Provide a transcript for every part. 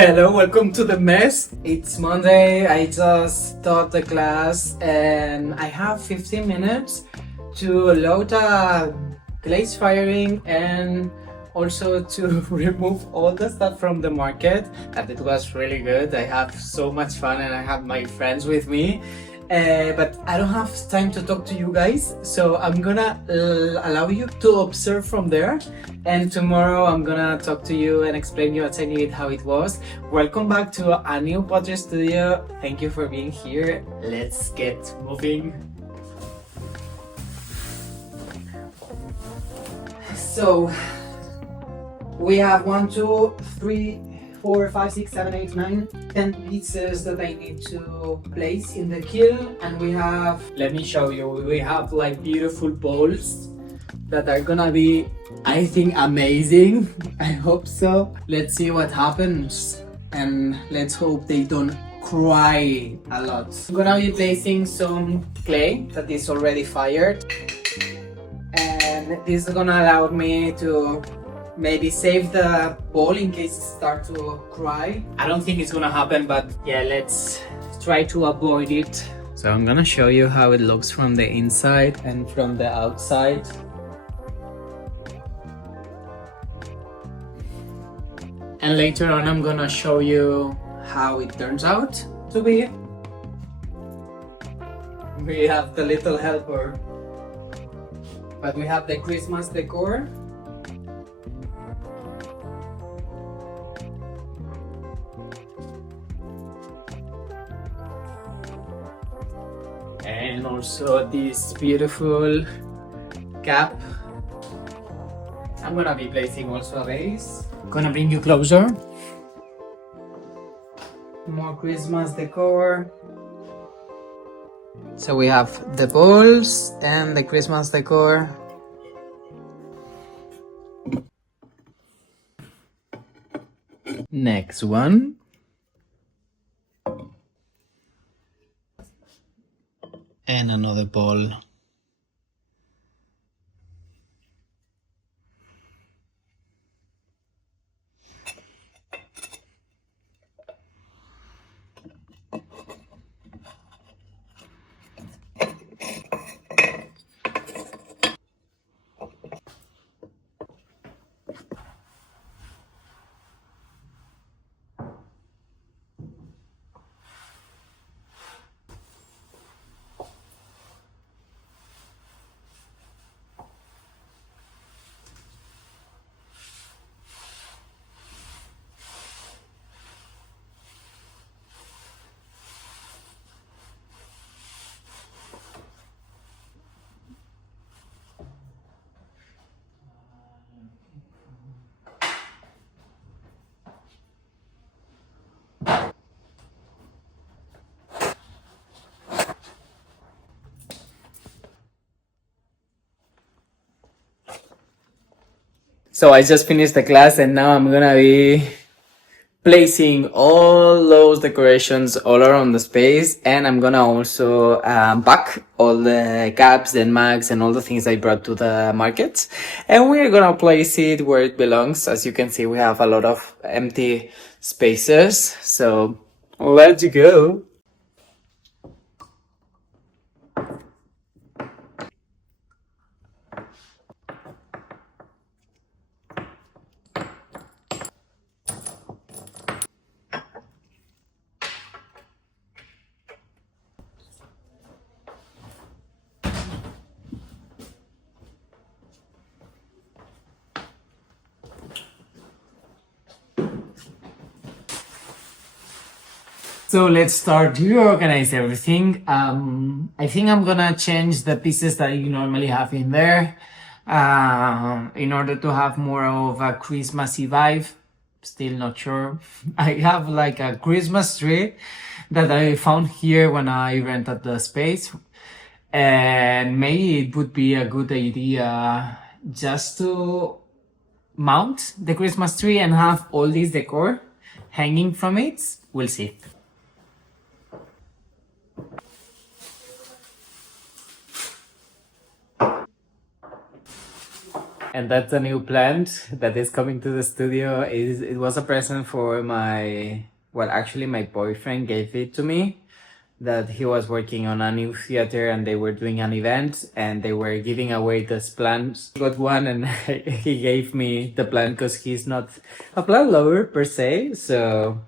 Hello, welcome to the mess. It's Monday, I just taught the class and I have 15 minutes to load a glaze firing and also to remove all the stuff from the market. And it was really good. I have so much fun and I have my friends with me. But I don't have time to talk to you guys, so I'm gonna allow you to observe from there, and tomorrow I'm gonna talk to you and explain you a tiny bit how it was. Welcome back to a new pottery studio. Thank you for being here. Let's get moving. So we have 1, 2, 3, 4, 5, 6, 7, 8, 9, 10 pieces that I need to place in the kiln, and we have, let me show you, we have like beautiful bowls that are gonna be, I think, amazing. I hope so. Let's see what happens and let's hope they don't cry a lot. I'm gonna be placing some clay that is already fired, and this is gonna allow me to maybe save the bowl in case it starts to cry. I don't think it's gonna happen, but yeah, let's try to avoid it. So I'm gonna show you how it looks from the inside and from the outside. And later on I'm gonna show you how it turns out to be. We have the little helper, but we have the Christmas decor. And also this beautiful cap. I'm gonna be placing also a vase. Gonna bring you closer. More Christmas decor. So we have the bowls and the Christmas decor. Next one. And another ball. So I just finished the class and now I'm gonna be placing all those decorations all around the space, and I'm gonna also pack all the caps and mugs and all the things I brought to the market, and we're gonna place it where it belongs. As you can see, we have a lot of empty spaces, so let's go. So let's start to organize everything. I think I'm gonna change the pieces that you normally have in there in order to have more of a Christmassy vibe. Still not sure. I have like a Christmas tree that I found here when I rented the space, and maybe it would be a good idea just to mount the Christmas tree and have all this decor hanging from it. We'll see. And that's a new plant that is coming to the studio. It was a present for my, well, actually my boyfriend gave it to me, that he was working on a new theater and they were doing an event and they were giving away this plant. Got one and he gave me the plant because he's not a plant lover per se, so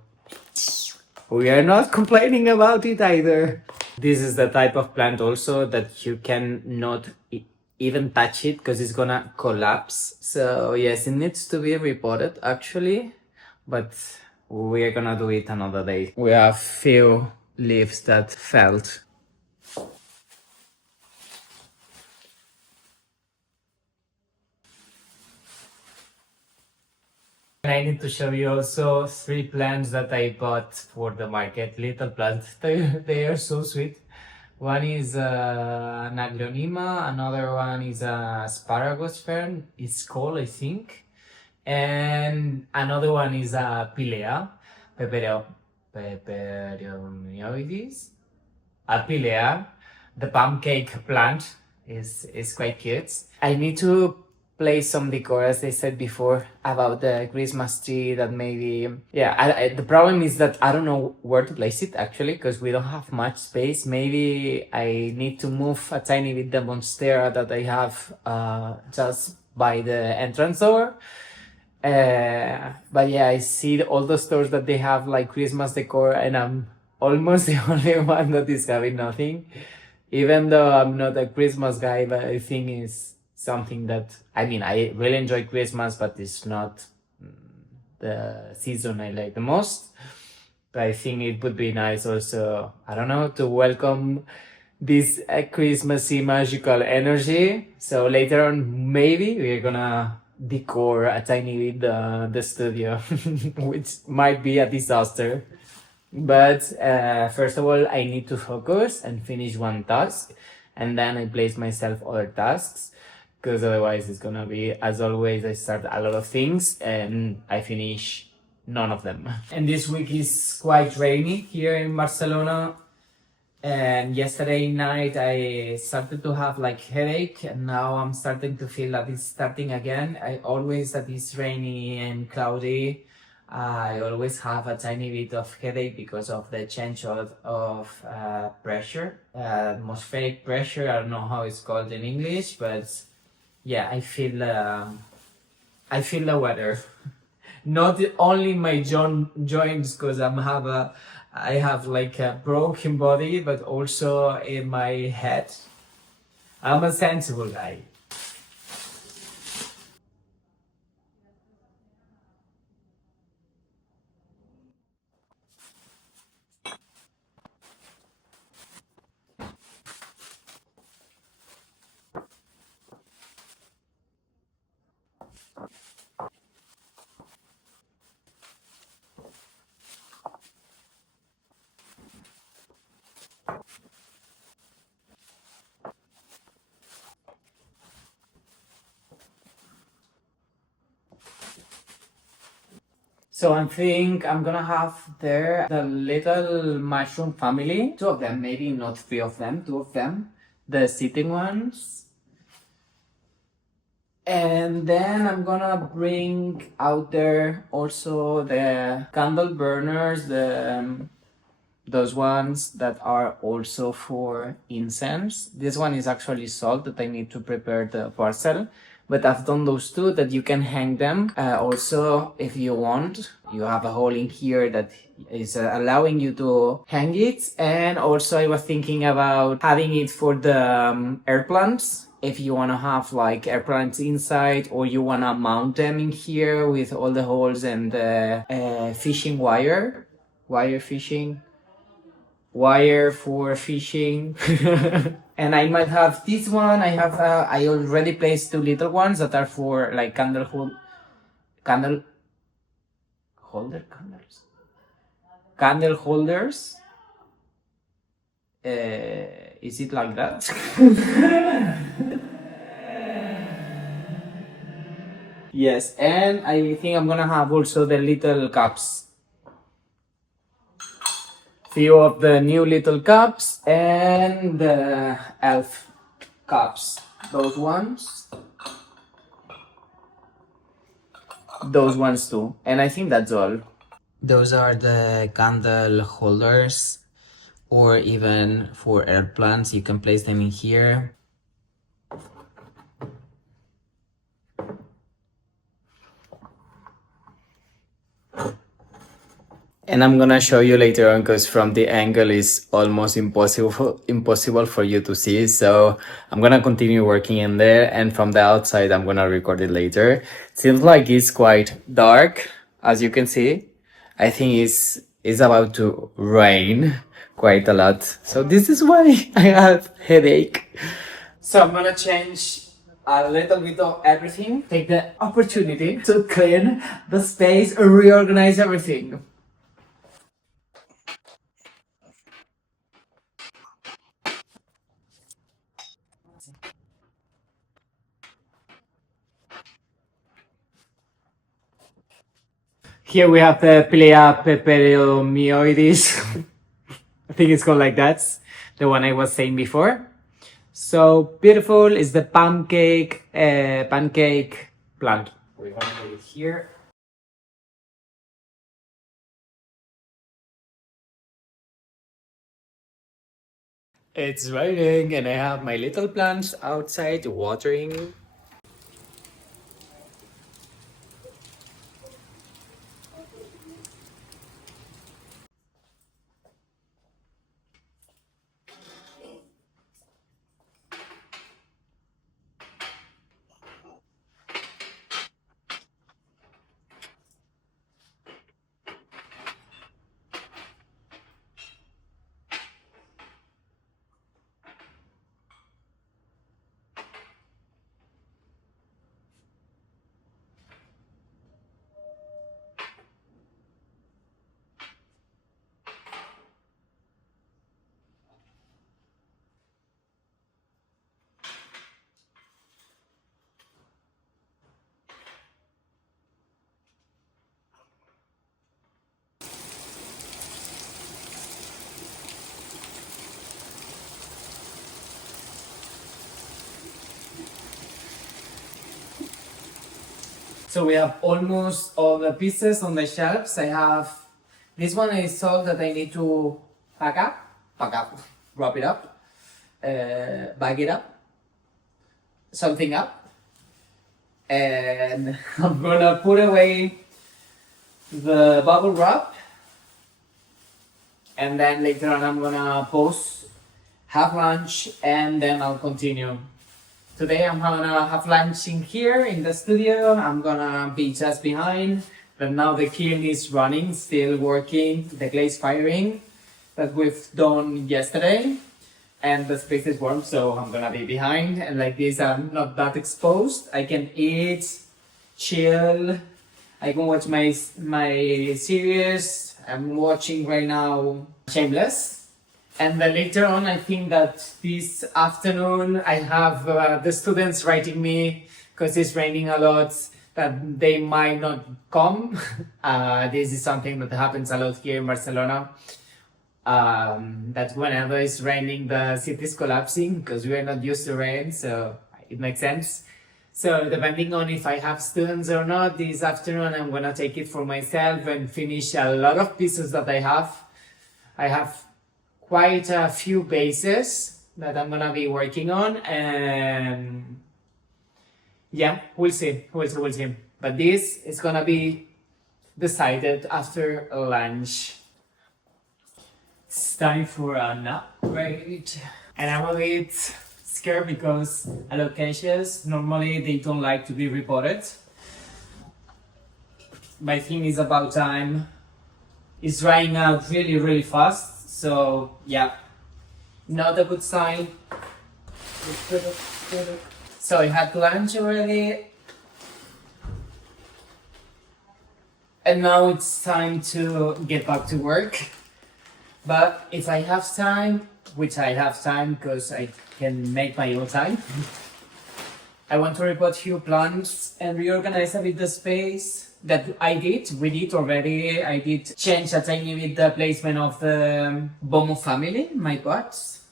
we are not complaining about it either. This is the type of plant also that you can not even touch it because it's gonna collapse. So yes, it needs to be repotted actually, but we are gonna do it another day. We have few leaves that felt. And I need to show you also 3 plants that I bought for the market. Little plants, they are so sweet. One is an aglonema, another one is a asparagus fern, it's called, I think. And another one is a pilea, peperomioides, a pilea. The pancake plant is quite cute. I need to place some decor, as I said before, about the Christmas tree that maybe... Yeah, the problem is that I don't know where to place it actually, because we don't have much space. Maybe I need to move a tiny bit the monstera that I have just by the entrance door. But yeah, I see all the stores that they have like Christmas decor and I'm almost the only one that is having nothing. Even though I'm not a Christmas guy, but I think it's something that, I mean, I really enjoy Christmas, but it's not the season I like the most. But I think it would be nice also, I don't know, to welcome this Christmassy magical energy. So later on, maybe we're gonna decor a tiny bit the studio, which might be a disaster. But first of all, I need to focus and finish one task, and then I place myself other tasks, because otherwise it's gonna be, as always, I start a lot of things and I finish none of them. And this week is quite rainy here in Barcelona. And yesterday night I started to have like headache, and now I'm starting to feel that it's starting again. I always, that it's rainy and cloudy, I always have a tiny bit of headache because of the change of pressure, atmospheric pressure. I don't know how it's called in English, but yeah, I feel the weather. Not only my joints, because I have like a broken body, but also in my head. I'm a sensible guy. So I think I'm gonna have there the little mushroom family. 2 of them, maybe not 3 of them, 2 of them. The sitting ones. And then I'm gonna bring out there also the candle burners, those ones that are also for incense. This one is actually salt that I need to prepare the parcel. But I've done those 2 that you can hang them. Also, if you want, you have a hole in here that is allowing you to hang it. And also I was thinking about having it for the air plants. If you want to have like air plants inside, or you want to mount them in here with all the holes and the fishing wire fishing. Wire for fishing. And I might have this one. I already placed 2 little ones that are for like candle holders. Is it like that? Yes, and I think I'm gonna have also the little cups. Few of the new little cups and the elf cups. Those ones. those ones too. And I think that's all. Those are the candle holders, or even for air plants, you can place them in here. And I'm gonna show you later on, because from the angle is almost impossible for you to see. So I'm gonna continue working in there, and from the outside I'm gonna record it later. Seems like it's quite dark, as you can see. I think it's about to rain quite a lot. So this is why I have headache. So I'm gonna change a little bit of everything. Take the opportunity to clean the space, reorganize everything. Here we have the Pilea peperomioides. I think it's called like that. The one I was saying before. So beautiful is the pancake plant. We're gonna put it here. It's raining and I have my little plants outside watering. So we have almost all the pieces on the shelves. I have this one is all that I need to pack up, wrap it up, bag it up, something up, and I'm gonna put away the bubble wrap, and then later on I'm gonna pause, have lunch, and then I'll continue. Today I'm gonna have lunch in here in the studio. I'm gonna be just behind, but now the kiln is running, still working, the glaze firing that we've done yesterday, and the space is warm, so I'm gonna be behind, and like this I'm not that exposed. I can eat, chill, I can watch my series. I'm watching right now Shameless. And then later on, I think that this afternoon I have the students writing me, because it's raining a lot, that they might not come. This is something that happens a lot here in Barcelona. That whenever it's raining, the city is collapsing, because we are not used to rain, so it makes sense. So depending on if I have students or not, this afternoon I'm gonna take it for myself and finish a lot of pieces that I have. I have quite a few bases that I'm gonna be working on, and yeah, we'll see. But this is gonna be decided after lunch. It's time for an upgrade, and I'm a bit scared because allocations normally they don't like to be reported. My thing is about time. It's drying out really fast. So yeah, not a good sign. So I had lunch already, and now it's time to get back to work. But if I have time, which I have time because I can make my own time, I want to repot a few plants and reorganize a bit the space. That we did already. I did change a tiny bit the placement of the Bomo family, my pots.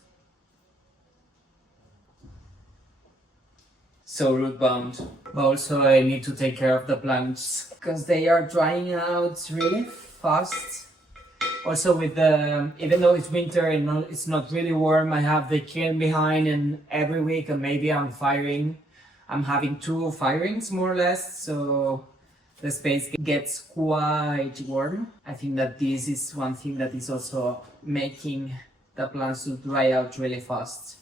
so root bound. Also, I need to take care of the plants because they are drying out really fast. Also, with the even though it's winter and it's not really warm, I have the kiln behind, and every week and maybe I'm having 2 firings more or less, so the space gets quite warm. I think that this is one thing that is also making the plants to dry out really fast.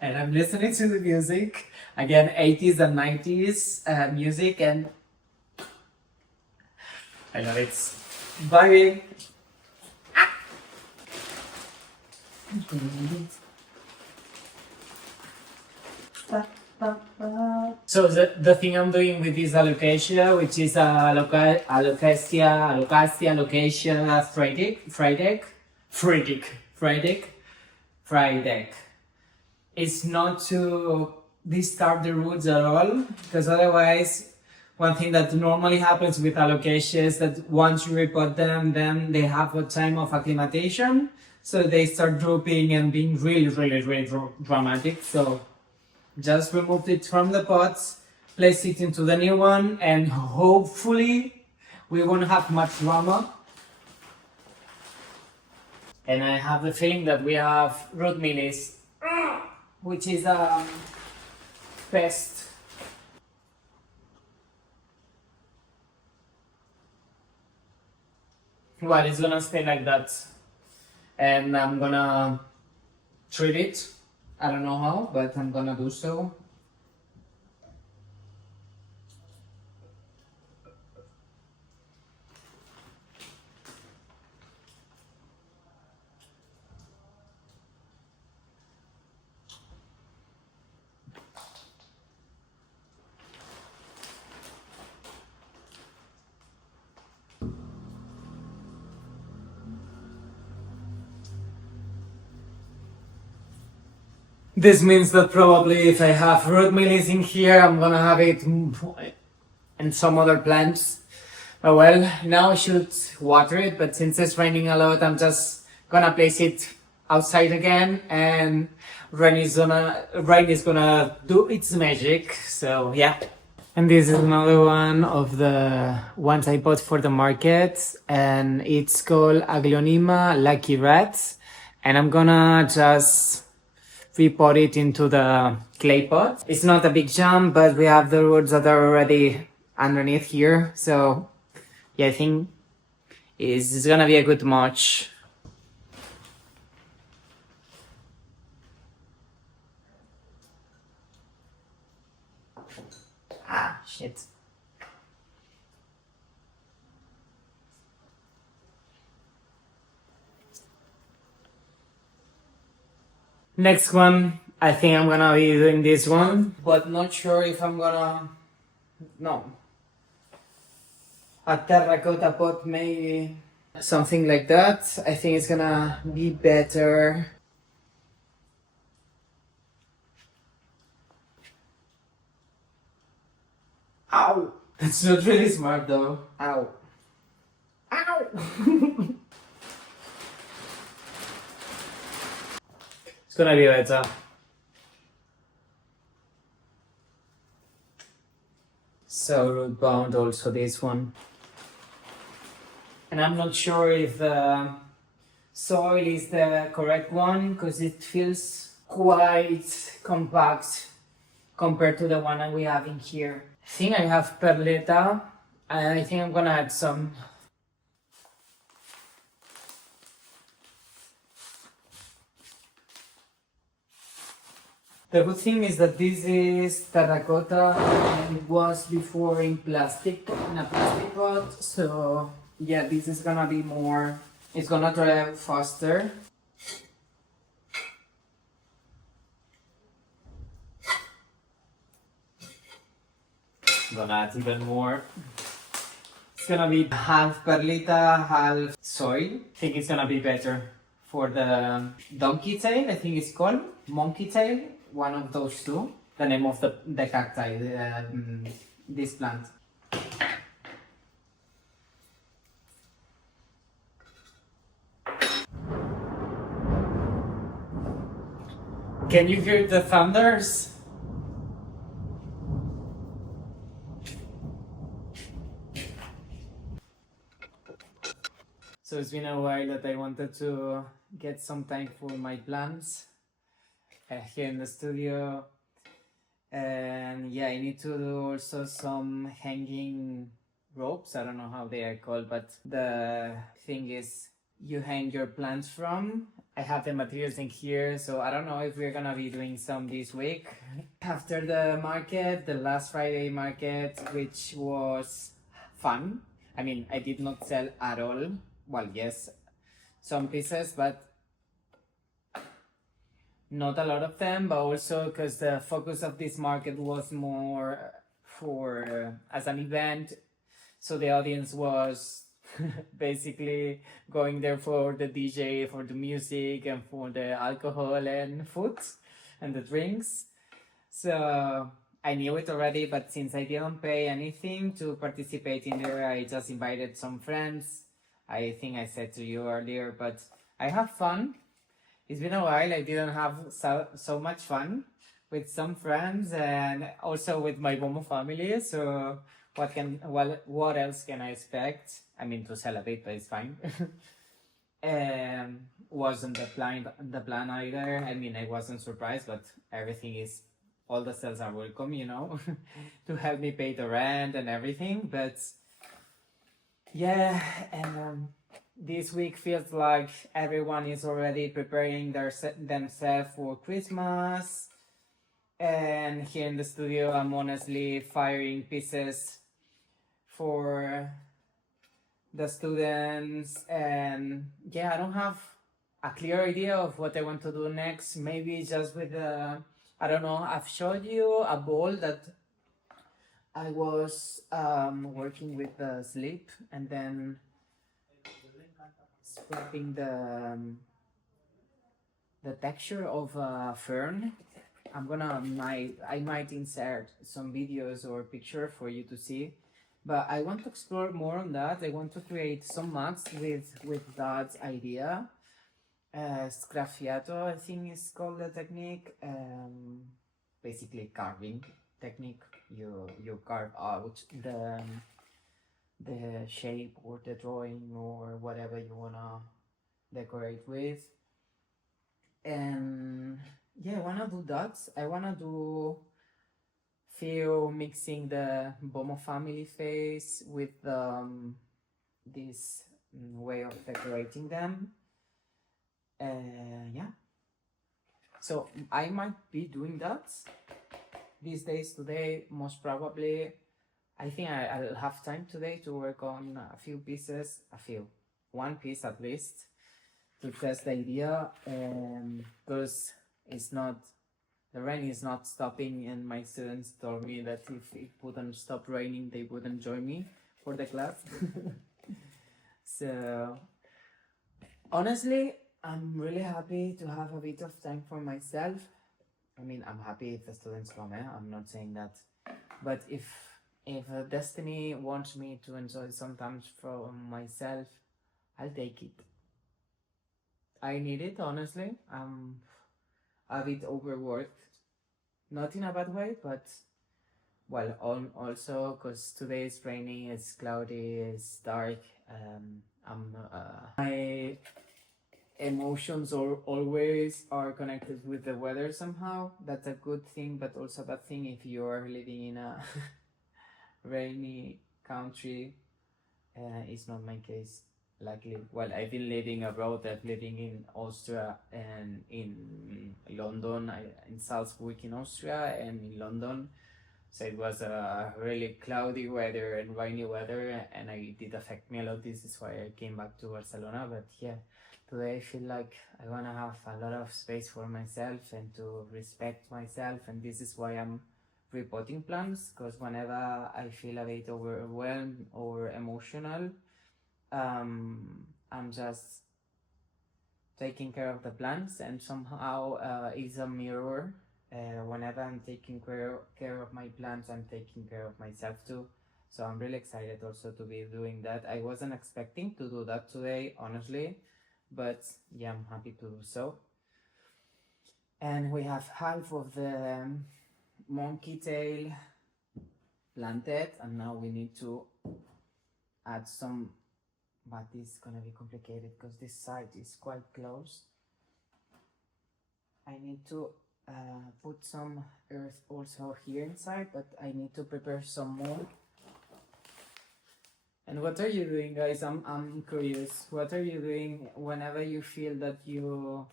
And I'm listening to the music again, 80s and 90s music, and I know it's vibing. So the thing I'm doing with this alocasia, which is alocasia Friedek, is not to disturb the roots at all, because otherwise, one thing that normally happens with alocasia is that once you repot them, then they have a time of acclimatation, so they start drooping and being really dramatic. So just remove it from the pots, place it into the new one, and hopefully we won't have much drama. And I have the feeling that we have root mealies, which is a pest. Well, it's gonna stay like that, and I'm gonna treat it. I don't know how, but I'm gonna do so. This means that probably if I have root mealies in here, I'm gonna have it in some other plants. Oh well, now I should water it, but since it's raining a lot, I'm just gonna place it outside again, and rain is gonna do its magic, so yeah. And this is another one of the ones I bought for the market, and it's called Aglonema Lucky Rat, and I'm gonna just repot it into the clay pot. It's not a big jump, but we have the roots that are already underneath here, so yeah, I think it's gonna be a good match. Ah, shit. Next one, I think I'm gonna be doing this one, but not sure if I'm gonna... No. A terracotta pot, maybe. Something like that. I think it's gonna be better. Ow! That's not really smart though. Ow. Ow! It's gonna be better. So root bound also this one. And I'm not sure if the soil is the correct one, because it feels quite compact compared to the one that we have in here. I think I have perlita, and I think I'm gonna add some. The good thing is that this is terracotta, and it was before in a plastic pot, so yeah, this is gonna be more, it's gonna dry out faster. Gonna add even more. It's gonna be half perlita, half soil. I think it's gonna be better for the donkey tail, I think it's called, monkey tail, one of those two. The name of the cacti, this plant. Can you hear the thunders? So it's been a while that I wanted to get some time for my plants here in the studio. And yeah, I need to do also some hanging ropes. I don't know how they are called, but the thing is you hang your plants from. I have the materials in here, so I don't know if we're gonna be doing some this week. After the market, the last Friday market, which was fun. I mean, I did not sell at all. Well, yes, some pieces, but not a lot of them, but also because the focus of this market was more for as an event, so the audience was basically going there for the DJ, for the music, and for the alcohol and food and the drinks. So I knew it already, but since I didn't pay anything to participate in there, I just invited some friends. I think I said to you earlier, but I have fun. It's been a while. I didn't have so much fun with some friends and also with my Bomo family. So what else can I expect? I mean, to celebrate, but it's fine. Wasn't the plan either. I mean, I wasn't surprised, but everything is, all the sales are welcome, you know, to help me pay the rent and everything. But yeah, and this week feels like everyone is already preparing themselves for Christmas. And here in the studio, I'm honestly firing pieces for the students. And yeah, I don't have a clear idea of what I want to do next. Maybe just with the, I don't know, I've showed you a bowl that I was working with the slip and then scraping the texture of a fern. I might insert some videos or picture for you to see, but I want to explore more on that. I want to create some mats with that idea. Sgraffiato, I think is called the technique. Basically carving technique. You carve out the shape or the drawing or whatever you wanna decorate with. And yeah, I wanna do that. I wanna do feel mixing the Bomo family face with this way of decorating them. Yeah. So I might be doing that these days. Today, most probably. I think I'll have time today to work on a few pieces, one piece at least, to test the idea. Because the rain is not stopping, and my students told me that if it wouldn't stop raining, they wouldn't join me for the class. So honestly, I'm really happy to have a bit of time for myself. I mean, I'm happy if the students come, I'm not saying that, but if destiny wants me to enjoy sometimes from myself, I'll take it. I need it, honestly. I'm a bit overworked, not in a bad way, but well, also because today is rainy, it's cloudy, it's dark. My emotions always are connected with the weather somehow. That's a good thing, but also a bad thing if you are living in a rainy country. It's not my case, luckily. Well, I've been living abroad. I've living in Austria and in London, in Salzburg in Austria and in London. So it was a really cloudy weather and rainy weather, and it did affect me a lot. This is why I came back to Barcelona. But yeah, today I feel like I wanna have a lot of space for myself and to respect myself, and this is why I'm repotting plants, because whenever I feel a bit overwhelmed or emotional, I'm just taking care of the plants, and somehow it's a mirror. Whenever I'm taking care of my plants, I'm taking care of myself too. So I'm really excited also to be doing that. I wasn't expecting to do that today, honestly, but yeah, I'm happy to do so. And we have half of the monkey tail planted, and now we need to add some, but this is gonna be complicated because this side is quite close. I need to put some earth also here inside, but I need to prepare some more. And what are you doing, guys? I'm curious. What are you doing whenever you feel that you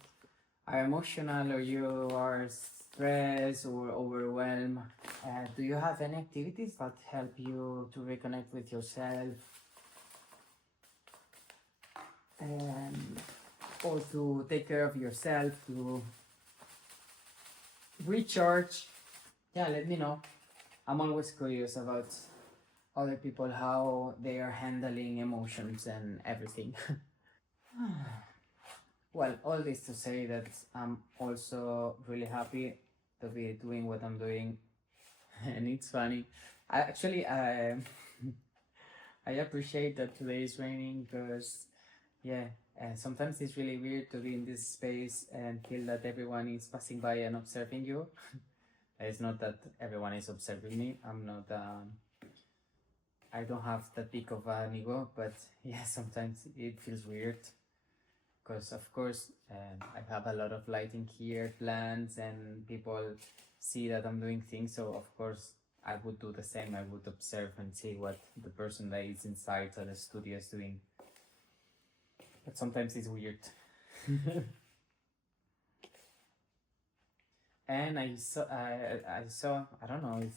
are emotional or you are stressed or overwhelmed? Do you have any activities that help you to reconnect with yourself and or to take care of yourself, to recharge? Yeah, let me know. I'm always curious about other people, how they are handling emotions and everything. Well, all this to say that I'm also really happy to be doing what I'm doing, and it's funny. I I appreciate that today is raining because, yeah, sometimes it's really weird to be in this space and feel that everyone is passing by and observing you. It's not that everyone is observing me. I'm not. I don't have that big of an ego, but yeah, sometimes it feels weird because, of course, I have a lot of lighting here, plants, and people see that I'm doing things. So, of course, I would do the same. I would observe and see what the person that is inside the studio is doing. But sometimes it's weird. And I saw, I don't know if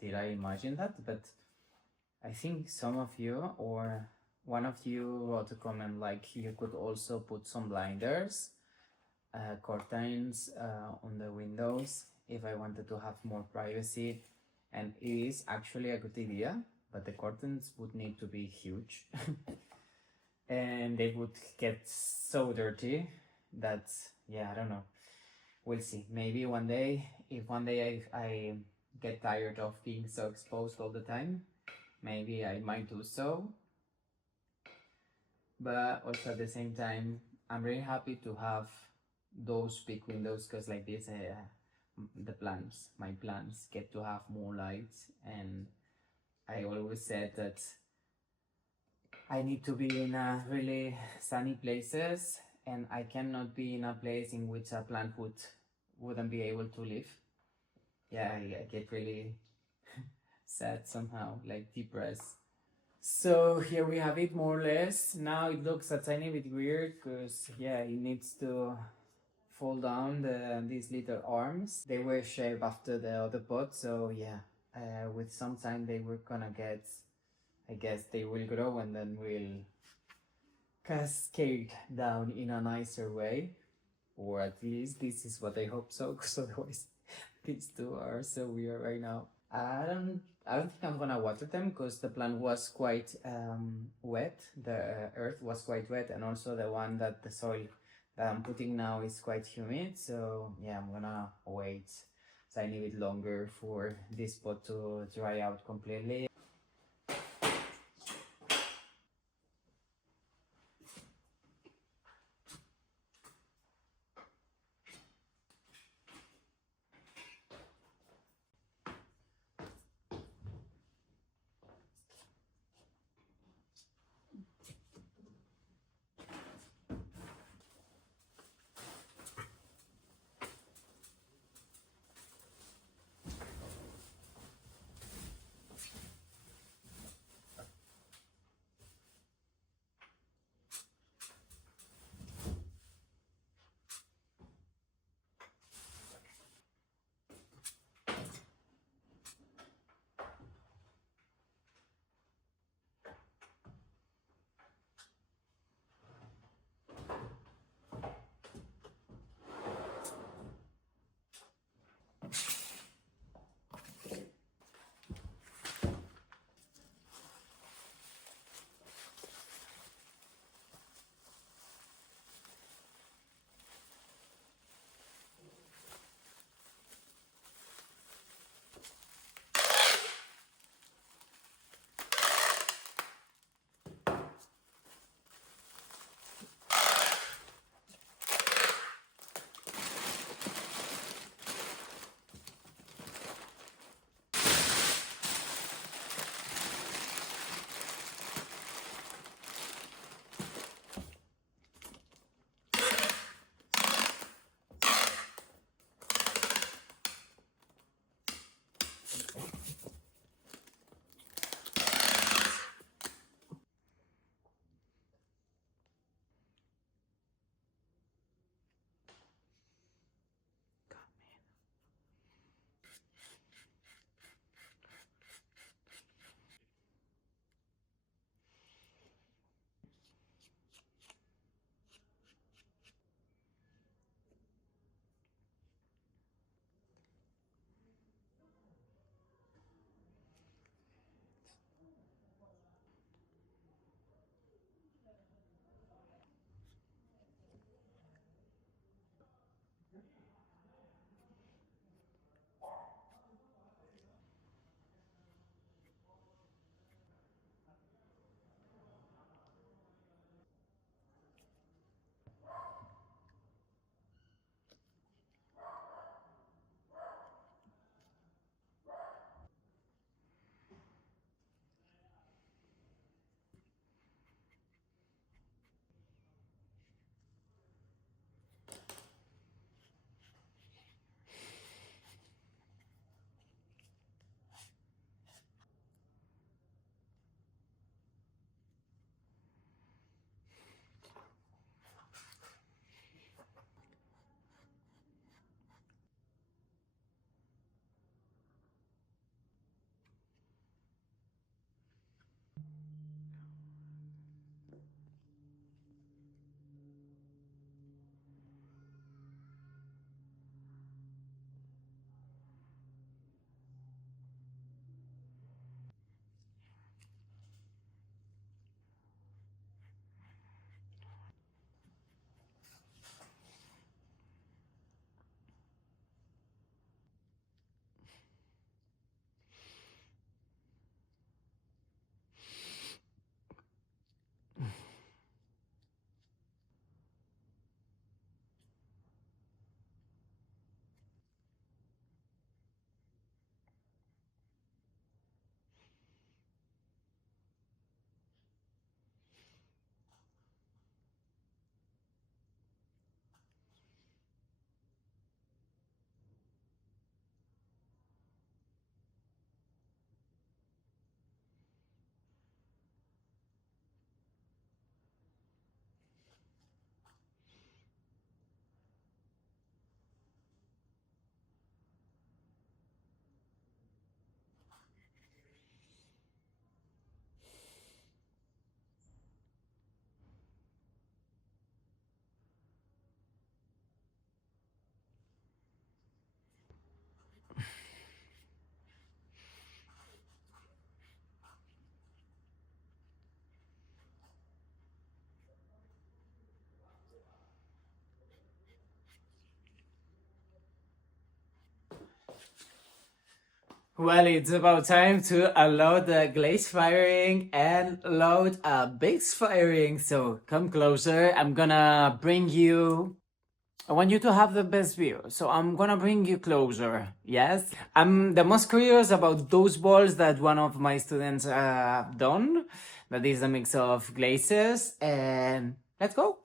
did I imagine that, but I think some of you or one of you wrote a comment like you could also put some blinders, curtains on the windows if I wanted to have more privacy. And it is actually a good idea, but the curtains would need to be huge. And they would get so dirty that, yeah, I don't know. We'll see. Maybe one day, if one day I get tired of being so exposed all the time, maybe I might do so. But also at the same time, I'm really happy to have those big windows because like this, my plants get to have more light. And I always said that I need to be in really sunny places, and I cannot be in a place in which a plant wouldn't be able to live. Yeah, I get really sad somehow, like depressed. So here we have it more or less. Now it looks a tiny bit weird because yeah, it needs to fall down these little arms. They were shaped after the other pot, so yeah, with some time they were gonna get, I guess they will grow and then we'll cascade down in a nicer way. Or at least this is what I hope so, because otherwise these two are so weird right now. I don't think I'm gonna water them because the plant was quite wet. The earth was quite wet, and also the soil that I'm putting now is quite humid. So yeah, I'm gonna wait a tiny bit longer for this pot to dry out completely. Well, it's about time to unload the glaze firing and load a bisque firing. So come closer. I'm gonna bring you. I want you to have the best view. So I'm gonna bring you closer. Yes? I'm the most curious about those balls that one of my students done. That is a mix of glazes, and let's go.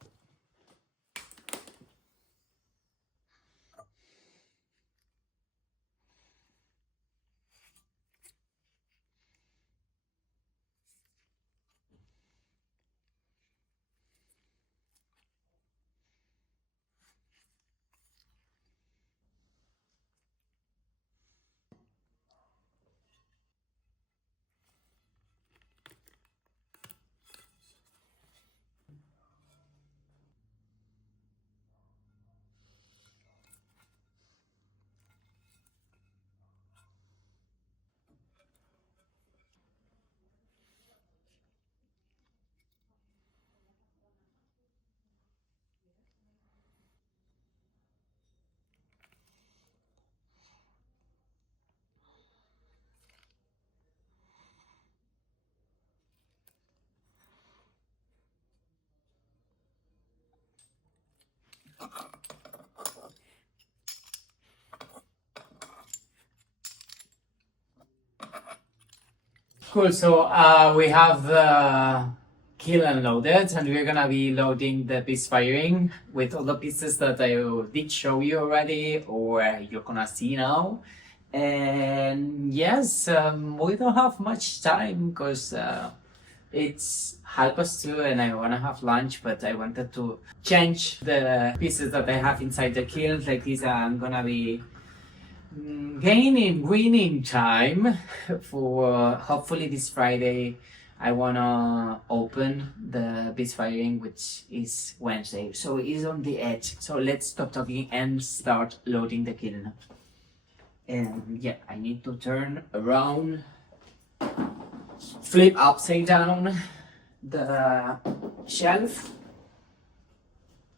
Cool. So we have the kiln loaded, and we're gonna be loading the piece firing with all the pieces that I did show you already, or you're gonna see now. And yes, we don't have much time because it's 2:30 and I wanna have lunch, but I wanted to change the pieces that I have inside the kiln. Like this, I'm gonna be winning time for hopefully this Friday. I wanna open the bisque firing, which is Wednesday, so it's on the edge. So let's stop talking and start loading the kiln. And yeah, I need to turn around, flip upside down the shelf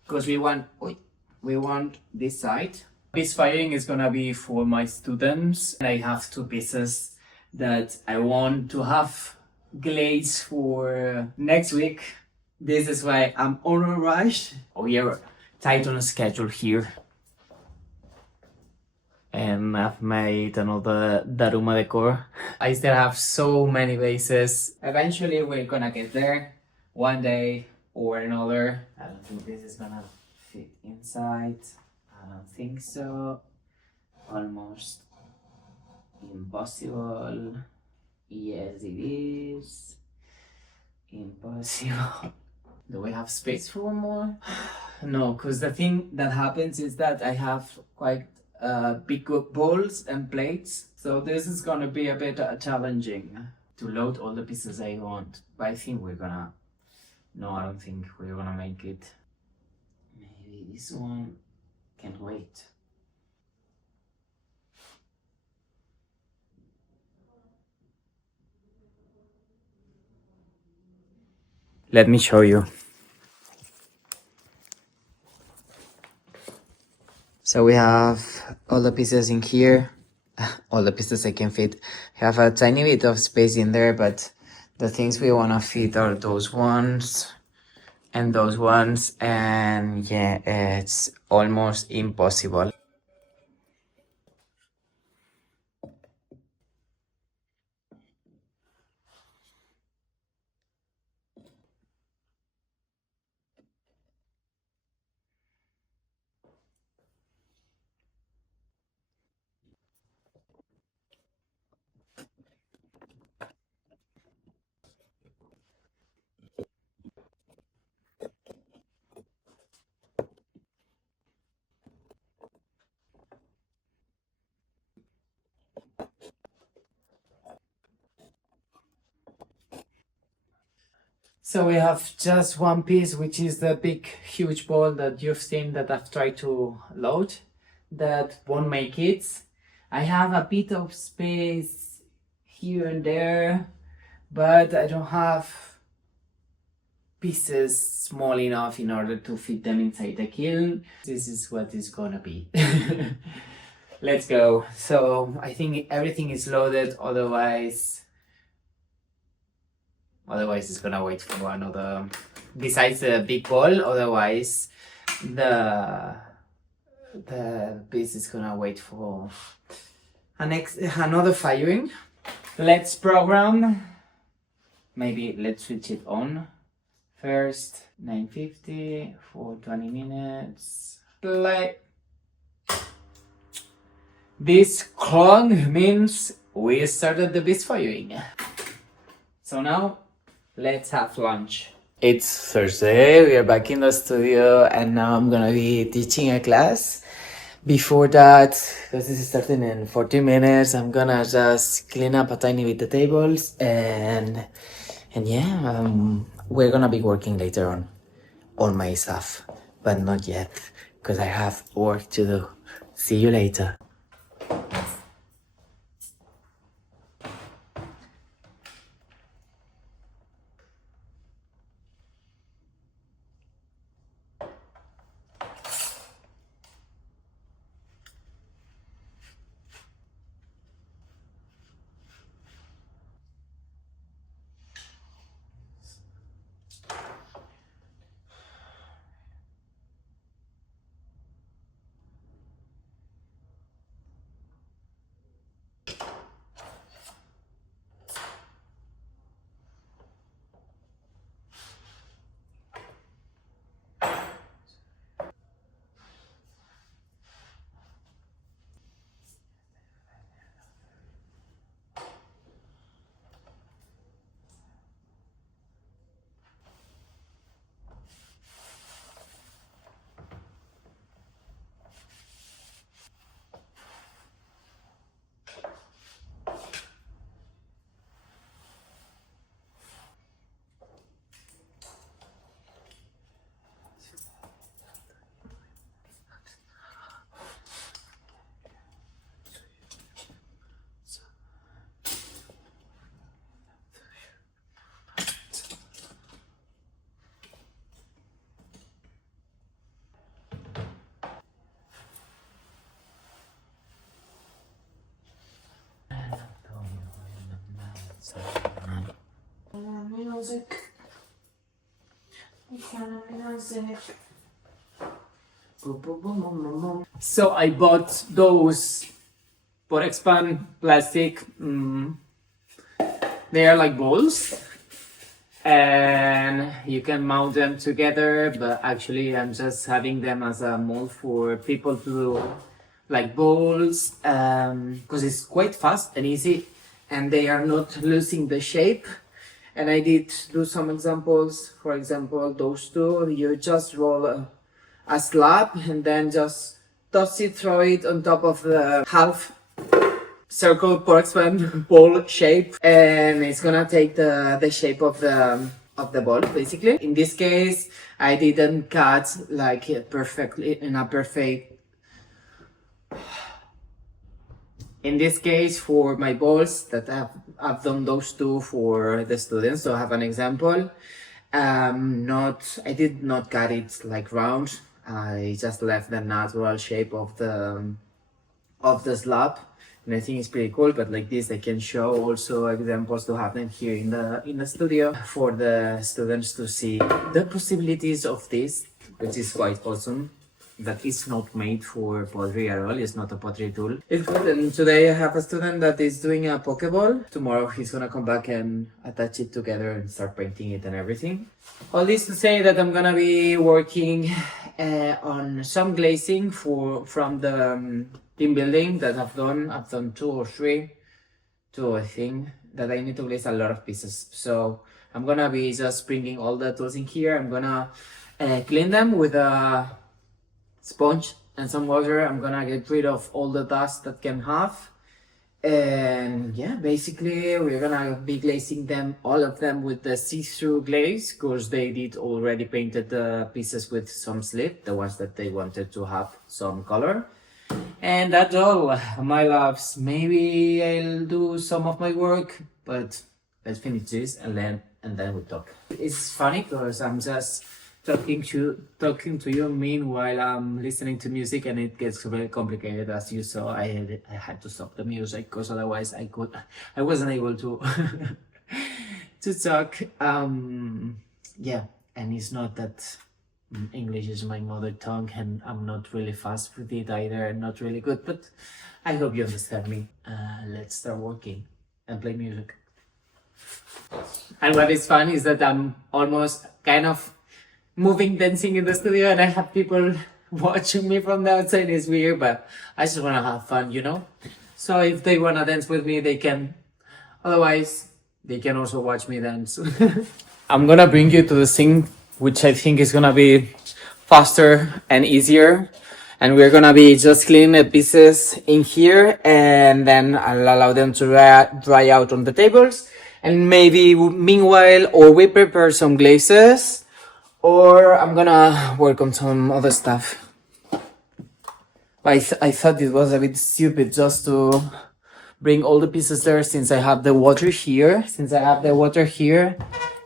because we want this side. This firing is gonna be for my students. I have two pieces that I want to have glaze for next week. This is why I'm on a rush. Oh yeah, tight on a schedule here. And I've made another Daruma decor. I still have so many vases. Eventually we're gonna get there one day or another. I don't think this is gonna fit inside. I don't think so. Almost impossible. Yes, it is. Impossible. Do we have space for one more? No, because the thing that happens is that I have quite big bowls and plates. So this is gonna be a bit challenging to load all the pieces I want. But I think we're gonna... No, I don't think we're gonna make it. Maybe this one. Can't wait. Let me show you. So we have all the pieces in here, all the pieces I can fit. Have a tiny bit of space in there, but the things we want to fit are those ones and those ones, and yeah, it's almost impossible. So we have just one piece, which is the big, huge ball that you've seen that I've tried to load, that won't make it. I have a bit of space here and there, but I don't have pieces small enough in order to fit them inside the kiln. This is what it's gonna be. Let's go. So I think everything is loaded, otherwise it's gonna wait for another, besides the big ball, otherwise the piece is gonna wait for another firing. Let's program. Maybe let's switch it on first. 9:50 for 20 minutes. Play. This clong means we started the bisque firing. So now let's have lunch. It's Thursday, we are back in the studio, and now I'm gonna be teaching a class. Before that, because this is starting in 40 minutes, I'm gonna just clean up a tiny bit the tables, and yeah, we're gonna be working later on my stuff, but not yet, because I have work to do. See you later. So I bought those Pottery plastic. They are like balls, and you can mount them together. But actually, I'm just having them as a mold for people to do like bowls, because it's quite fast and easy, and they are not losing the shape. And I did do some examples. For example, those two, you just roll a slab and then just toss it, throw it on top of the half circle porcelain ball shape, and it's gonna take the shape of the ball, basically. In this case, I didn't cut like perfectly in a perfect. In this case, for my balls that I've done those two for the students, so I have an example. I did not cut it like round. I just left the natural shape of the slab, and I think it's pretty cool. But like this, I can show also examples to have them here in the studio for the students to see the possibilities of this, which is quite awesome. That is not made for pottery at all. It's not a pottery tool. It's good. And today I have a student that is doing a Pokeball. Tomorrow he's gonna come back and attach it together and start painting it and everything. All this to say that I'm gonna be working on some glazing from the team building that I've done. I've done two, I think, that I need to glaze a lot of pieces. So I'm gonna be just bringing all the tools in here. I'm gonna clean them with a sponge and some water. I'm gonna get rid of all the dust that can have, and yeah, basically we're gonna be glazing them, all of them, with the see-through glaze, because they did already painted the pieces with some slip, the ones that they wanted to have some color. And that's all, my loves. Maybe I'll do some of my work, but let's finish this and then we'll talk. It's funny because I'm just talking to you meanwhile I'm listening to music, and it gets very complicated. As you saw, I had to stop the music because otherwise I wasn't able to to talk. Yeah, and it's not that English is my mother tongue, and I'm not really fast with it either, and not really good, but I hope you understand me. Let's start working and play music. And what is fun is that I'm almost kind of moving, dancing in the studio, and I have people watching me from the outside. It's weird, but I just want to have fun, you know? So if they want to dance with me, they can. Otherwise, they can also watch me dance. I'm gonna bring you to the thing which I think is gonna be faster and easier. And we're gonna be just cleaning the pieces in here, and then I'll allow them to dry out on the tables. And maybe meanwhile, or we prepare some glazes, or I'm gonna work on some other stuff. I thought it was a bit stupid just to bring all the pieces there, since I have the water here.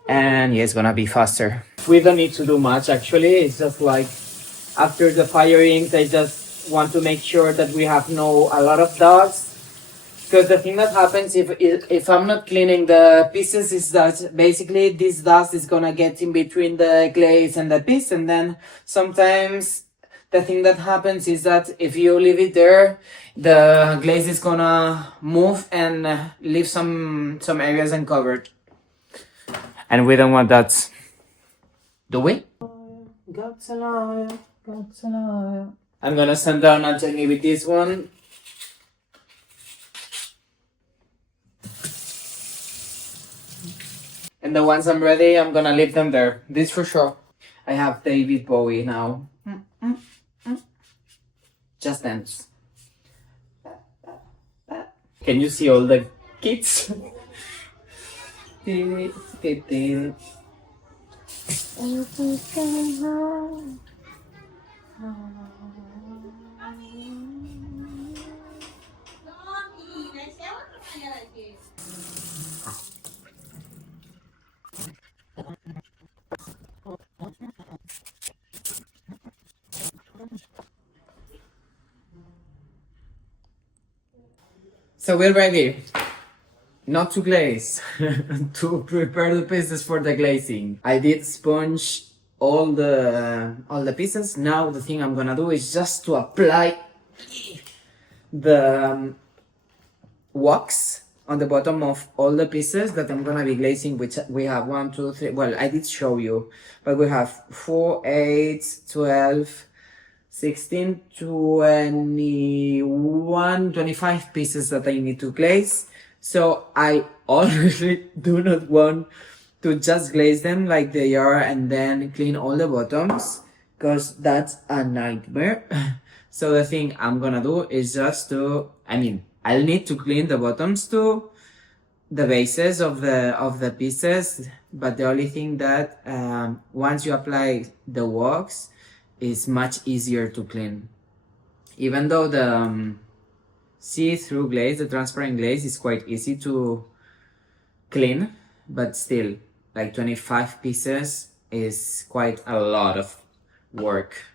And yeah, it's gonna be faster. We don't need to do much actually. It's just like after the firing, I just want to make sure that we have a lot of dust. Because the thing that happens if I'm not cleaning the pieces is that basically this dust is gonna get in between the glaze and the piece, and then sometimes the thing that happens is that if you leave it there, the glaze is gonna move and leave some areas uncovered. And we don't want that, do we? I'm gonna send down Anthony with this one. And the ones I'm ready, I'm gonna leave them there. This for sure. I have David Bowie now. Just dance. Can you see all the kids? So we're ready. Not to glaze, to prepare the pieces for the glazing. I did sponge all the pieces. Now the thing I'm gonna do is just to apply the wax on the bottom of all the pieces that I'm gonna be glazing, which we have 1, 2, 3. Well, I did show you, but we have 4, 8, 12, 16, 21, 25 pieces that I need to glaze. So I honestly do not want to just glaze them like they are and then clean all the bottoms, because that's a nightmare. So the thing I'm gonna do is just I'll need to clean the bottoms too, the bases of the pieces, but the only thing that once you apply the wax, it's much easier to clean. Even though the see-through glaze, the transparent glaze, is quite easy to clean, but still, like 25 pieces is quite a lot of work.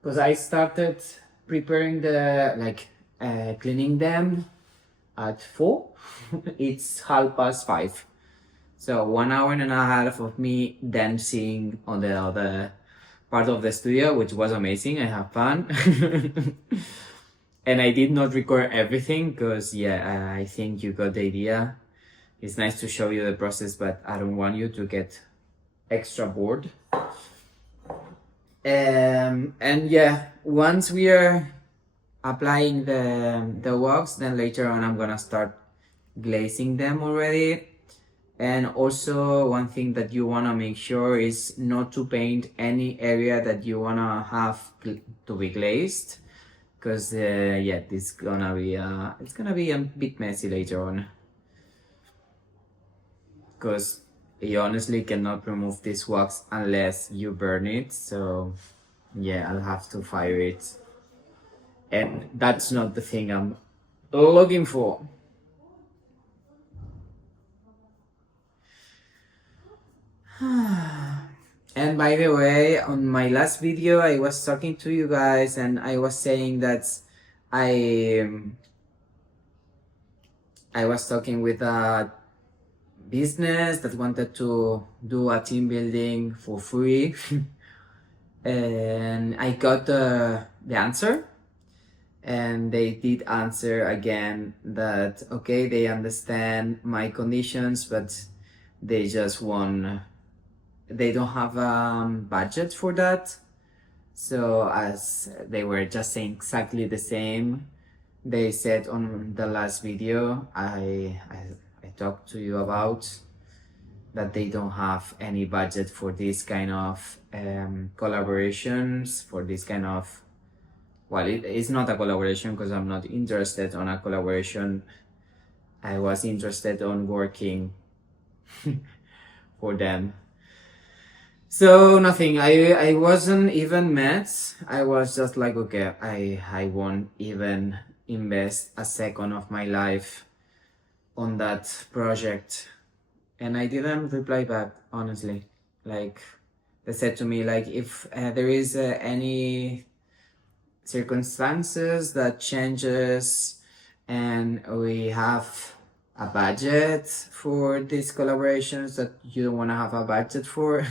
Because I started preparing cleaning them at 4. It's 5:30. So 1 hour and a half of me dancing on the other part of the studio, which was amazing. I had fun. And I did not record everything because, I think you got the idea. It's nice to show you the process, but I don't want you to get extra bored. Once we are applying the wax, then later on I'm gonna start glazing them already. And also one thing that you wanna make sure is not to paint any area that you wanna have to be glazed, because it's gonna be a bit messy later on, because you honestly cannot remove this wax unless you burn it. So I'll have to fire it, and that's not the thing I'm looking for. And And by the way, on my last video, I was talking to you guys and I was saying that I was talking with a business that wanted to do a team building for free. And I got the answer. And they did answer again that, okay, they understand my conditions, but they just want, they don't have a budget for that. So as they were just saying exactly the same, they said on the last video I talked to you about, that they don't have any budget for this kind of collaborations, for this kind of, well, it's not a collaboration because I'm not interested on a collaboration. I was interested on working for them. So nothing, I wasn't even mad. I was just like, okay, I won't even invest a second of my life on that project. And I didn't reply back, honestly. Like, they said to me, like, if there is any circumstances that changes and we have a budget for these collaborations that you don't want to have a budget for,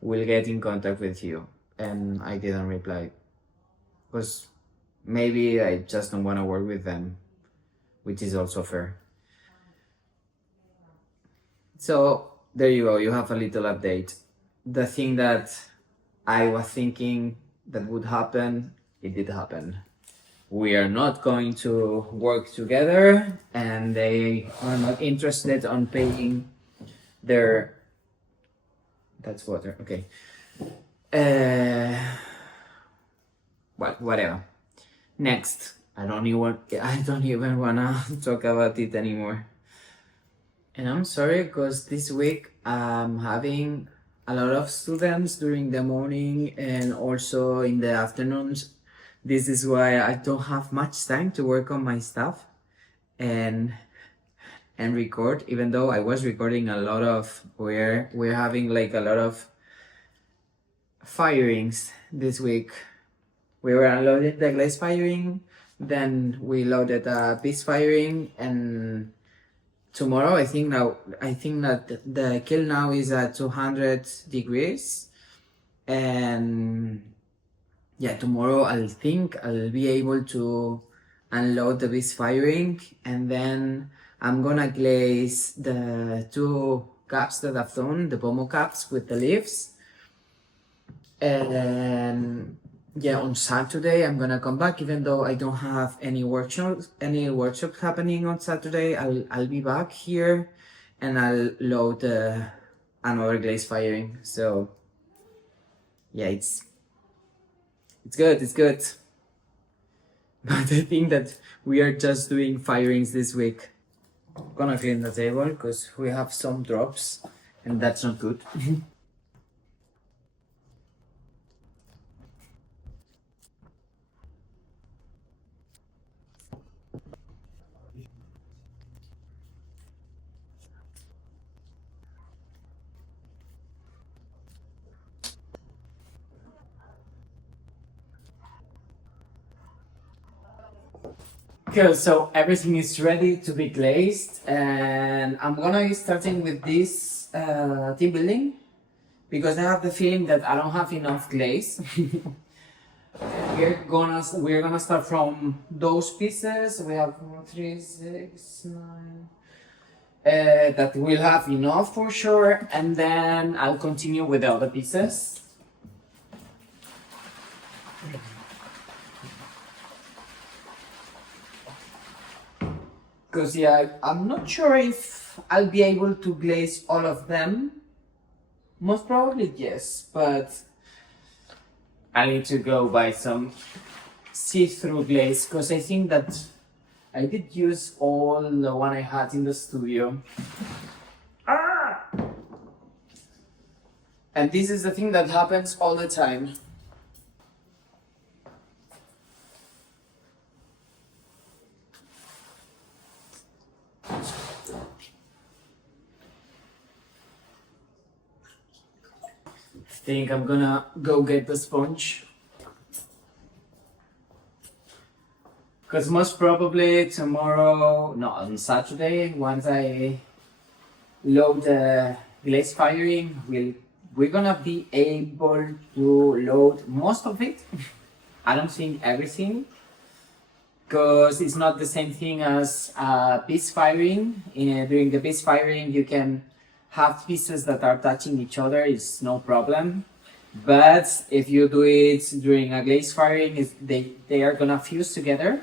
we'll get in contact with you. And I didn't reply because maybe I just don't want to work with them, which is also fair. So there you go, you have a little update. The thing that I was thinking that would happen, it did happen. We are not going to work together and they are not interested on paying their, that's water, okay. Well, whatever. Next, I don't even wanna talk about it anymore. And I'm sorry because this week I'm having a lot of students during the morning and also in the afternoons. This is why I don't have much time to work on my stuff and record, even though I was recording a lot of, we're having like a lot of firings this week. We were unloading the glaze firing, then we loaded a bisque firing, and tomorrow I think that the kiln now is at 200 degrees, and yeah, tomorrow I think I'll be able to unload the bisque firing, and then I'm gonna glaze the two caps that I've done, the pomo caps with the leaves. And yeah, on Saturday I'm gonna come back, even though I don't have any workshops happening on Saturday. I'll be back here and I'll load another glaze firing. So yeah, it's good. But I think that we are just doing firings this week. I'm gonna clean the table because we have some drops and that's not good. Okay, so everything is ready to be glazed, and I'm gonna be starting with this team building because I have the feeling that I don't have enough glaze. We're gonna start from those pieces. We have 1, 3, 6, 9. That we'll have enough for sure, and then I'll continue with the other pieces. Because yeah, I'm not sure if I'll be able to glaze all of them. Most probably yes, but I need to go buy some see-through glaze because I think that I did use all the one I had in the studio. And this is the thing that happens all the time. think I'm gonna go get the sponge. Because most probably tomorrow, no, on Saturday, once I load the glaze firing, we're gonna be able to load most of it. I don't think everything, because it's not the same thing as bisque firing. During the bisque firing, you can have pieces that are touching each other, it's no problem. But if you do it during a glaze firing, they are gonna fuse together.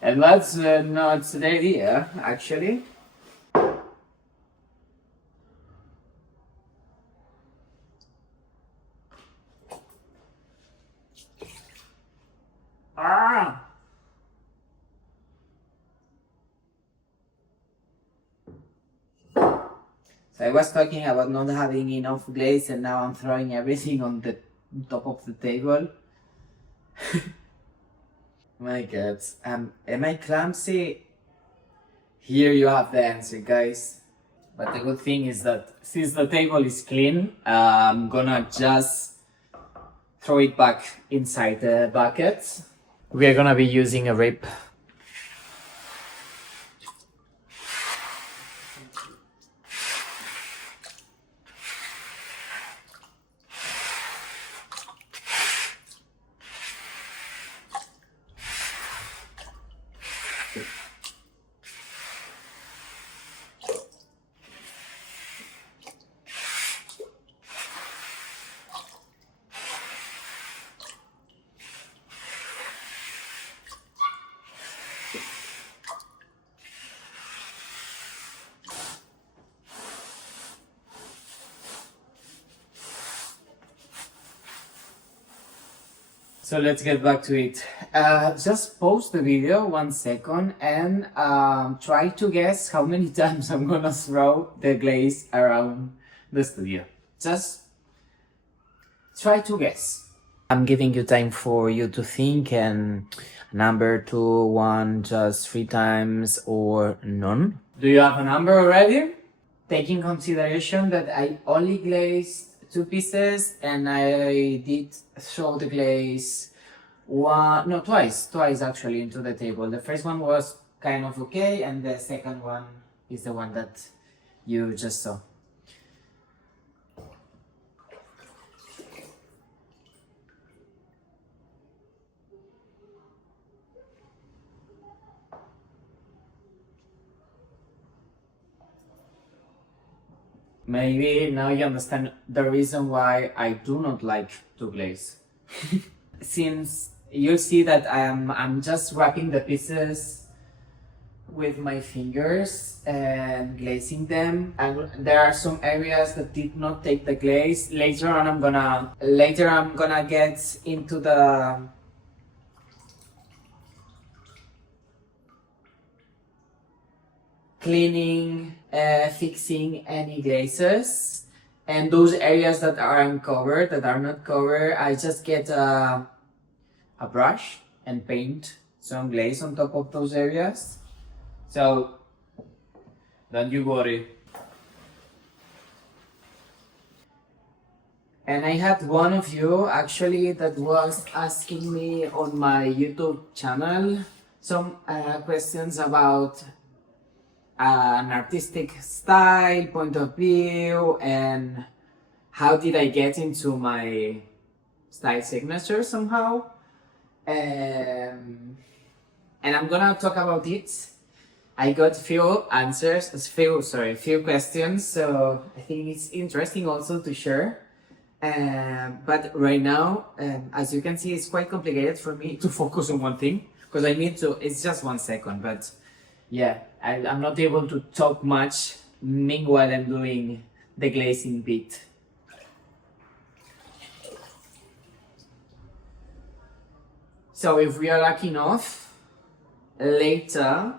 And that's not the idea, actually. Ah! So I was talking about not having enough glaze, and now I'm throwing everything on the top of the table. My god, am I clumsy? Here you have the answer, guys. But the good thing is that since the table is clean, I'm gonna just throw it back inside the bucket. We are gonna be using a rip. So let's get back to it. Just pause the video 1 second and try to guess how many times I'm gonna throw the glaze around the studio. Just try to guess. I'm giving you time for you to think, and number 2, 1, just 3 times, or none. Do you have a number already? Taking consideration that I only glazed 2 pieces and I did throw the glaze twice actually into the table. The first one was kind of okay, and the second one is the one that you just saw. Maybe now you understand the reason why I do not like to glaze. Since you'll see that I'm just wrapping the pieces with my fingers and glazing them, and there are some areas that did not take the glaze. Later I'm gonna get into the cleaning, fixing any glazes, and those areas that are uncovered, that are not covered, I just get a brush and paint some glaze on top of those areas. So don't you worry. And I had one of you actually that was asking me on my YouTube channel some questions about an artistic style, point of view, and how did I get into my style signature somehow. And I'm gonna talk about it. I got few questions, so I think it's interesting also to share. But right now, as you can see, it's quite complicated for me to focus on one thing, because I need to, it's just 1 second, but yeah, I'm not able to talk much meanwhile I'm doing the glazing bit. So if we are lucky enough, later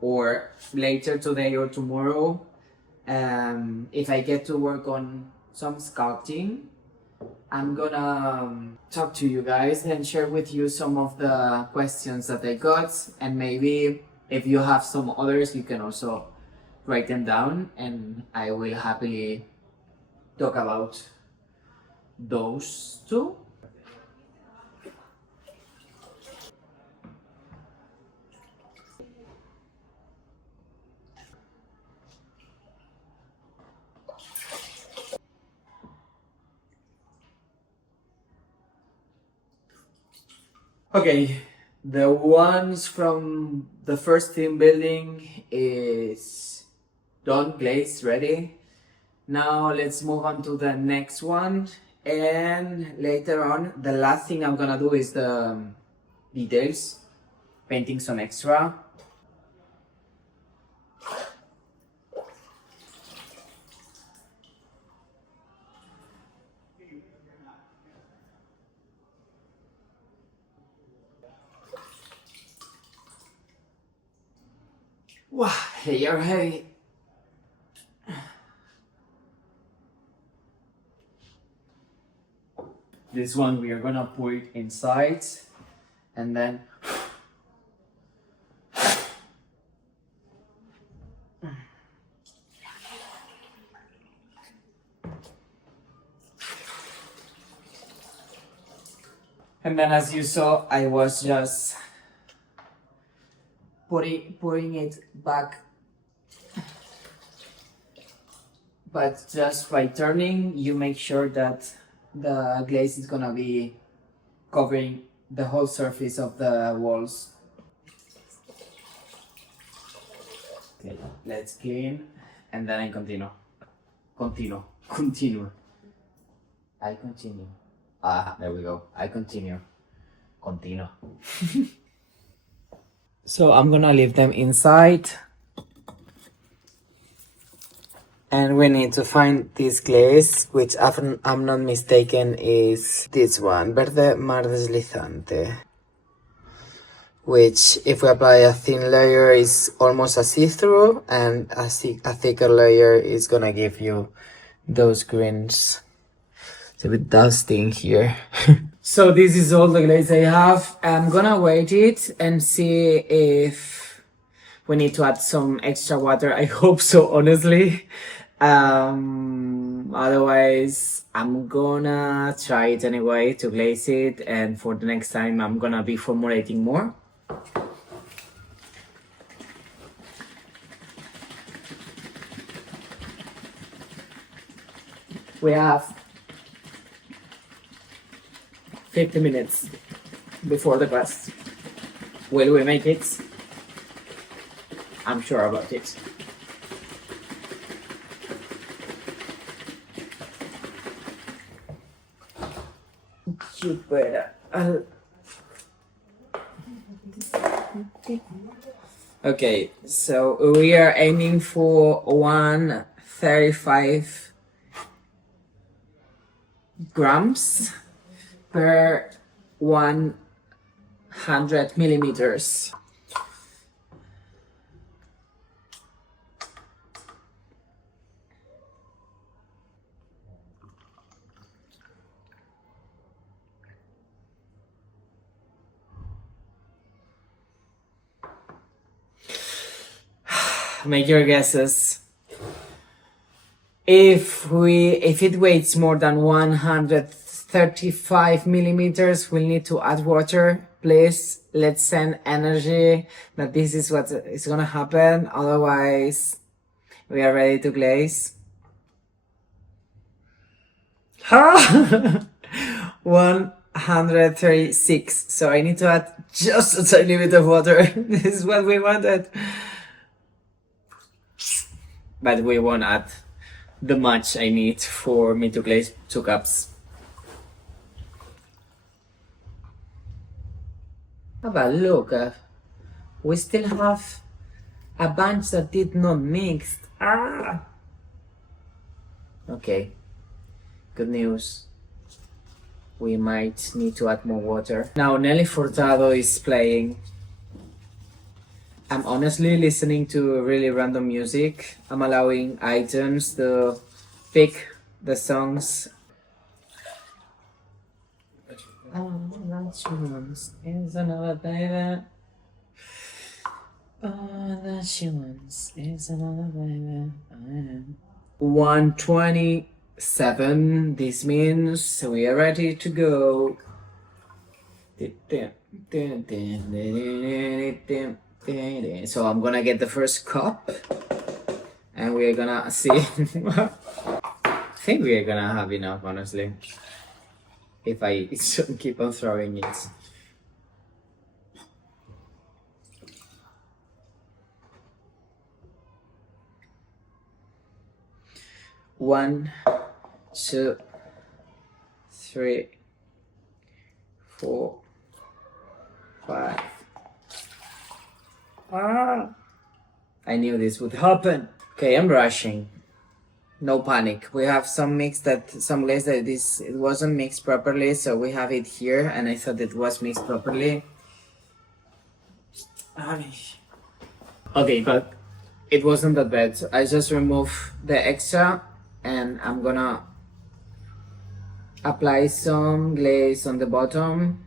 today or tomorrow, if I get to work on some sculpting, I'm gonna talk to you guys and share with you some of the questions that I got, and maybe if you have some others, you can also write them down and I will happily talk about those two. Okay, the ones from the first team building is done, glazed, ready. Now let's move on to the next one, and later on the last thing I'm gonna do is the details, painting some extra. Wow, they are heavy. This one we are gonna put it inside, and then as you saw, I was just putting it back, but just by turning you make sure that the glaze is gonna be covering the whole surface of the walls. Okay, let's clean, and then I continue. I continue. Ah, there we go. I continue. So I'm gonna leave them inside. And we need to find this glaze, which if I'm not mistaken is this one, Verde Mar Deslizante. Which, if we apply a thin layer, is almost a see-through, and a thicker layer is gonna give you those greens. It's a bit dusty in here. So this is all the glaze I have. I'm gonna weight it and see if we need to add some extra water. I hope so, honestly. Otherwise I'm gonna try it anyway to glaze it, and for the next time I'm gonna be formulating more. We have 50 minutes before the class. Will we make it? I'm sure about it. Okay, so we are aiming for 135 grams per 100 millimeters. Make your guesses. If it weighs more than 135 millimeters, we'll need to add water. Please, let's send energy that this is what is gonna happen. Otherwise, we are ready to glaze. 136. So I need to add just a tiny bit of water. This is what we wanted. But we won't add the much I need for me to glaze 2 cups. But look, we still have a bunch that did not mix. Okay, good news. We might need to add more water. Now Nelly Furtado is playing. I'm honestly listening to really random music. I'm allowing iTunes to pick the songs. All that she wants is another baby. All that she wants is another baby. 120 7. This means we are ready to go. So I'm gonna get the first cup and we're gonna see. I think we're gonna have enough, honestly, if I keep on throwing it. One, 2, 3, 4, 5. I knew this would happen. Okay, I'm rushing. No panic. We have some glaze that it wasn't mixed properly, so we have it here, and I thought it was mixed properly. Okay, but it wasn't that bad. So I just remove the extra, and I'm gonna apply some glaze on the bottom.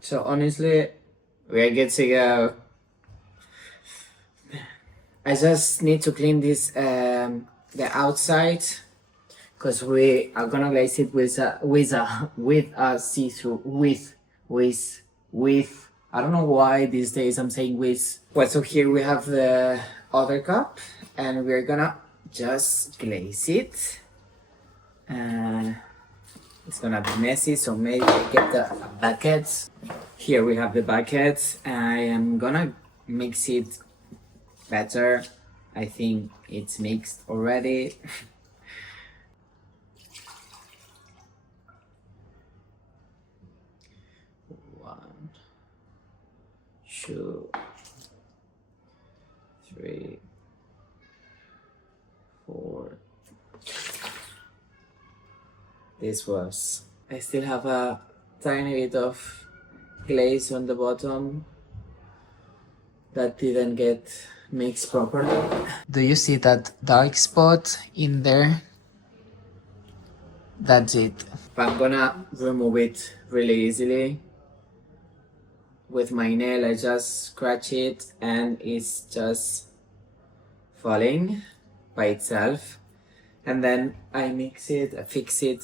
So honestly, we're good to go. I just need to clean this the outside, because we are gonna glaze it with a see-through with. I don't know why these days I'm saying with. Well, so here we have the other cup, and we're gonna just glaze it. It's gonna be messy, so maybe I get the buckets. Here we have the buckets. I am gonna mix it better. I think it's mixed already. 1, 2, 3, 4. I still have a tiny bit of glaze on the bottom that didn't get mixed properly. Do you see that dark spot in there? That's it. I'm gonna remove it really easily. With my nail, I just scratch it and it's just falling by itself. And then I fix it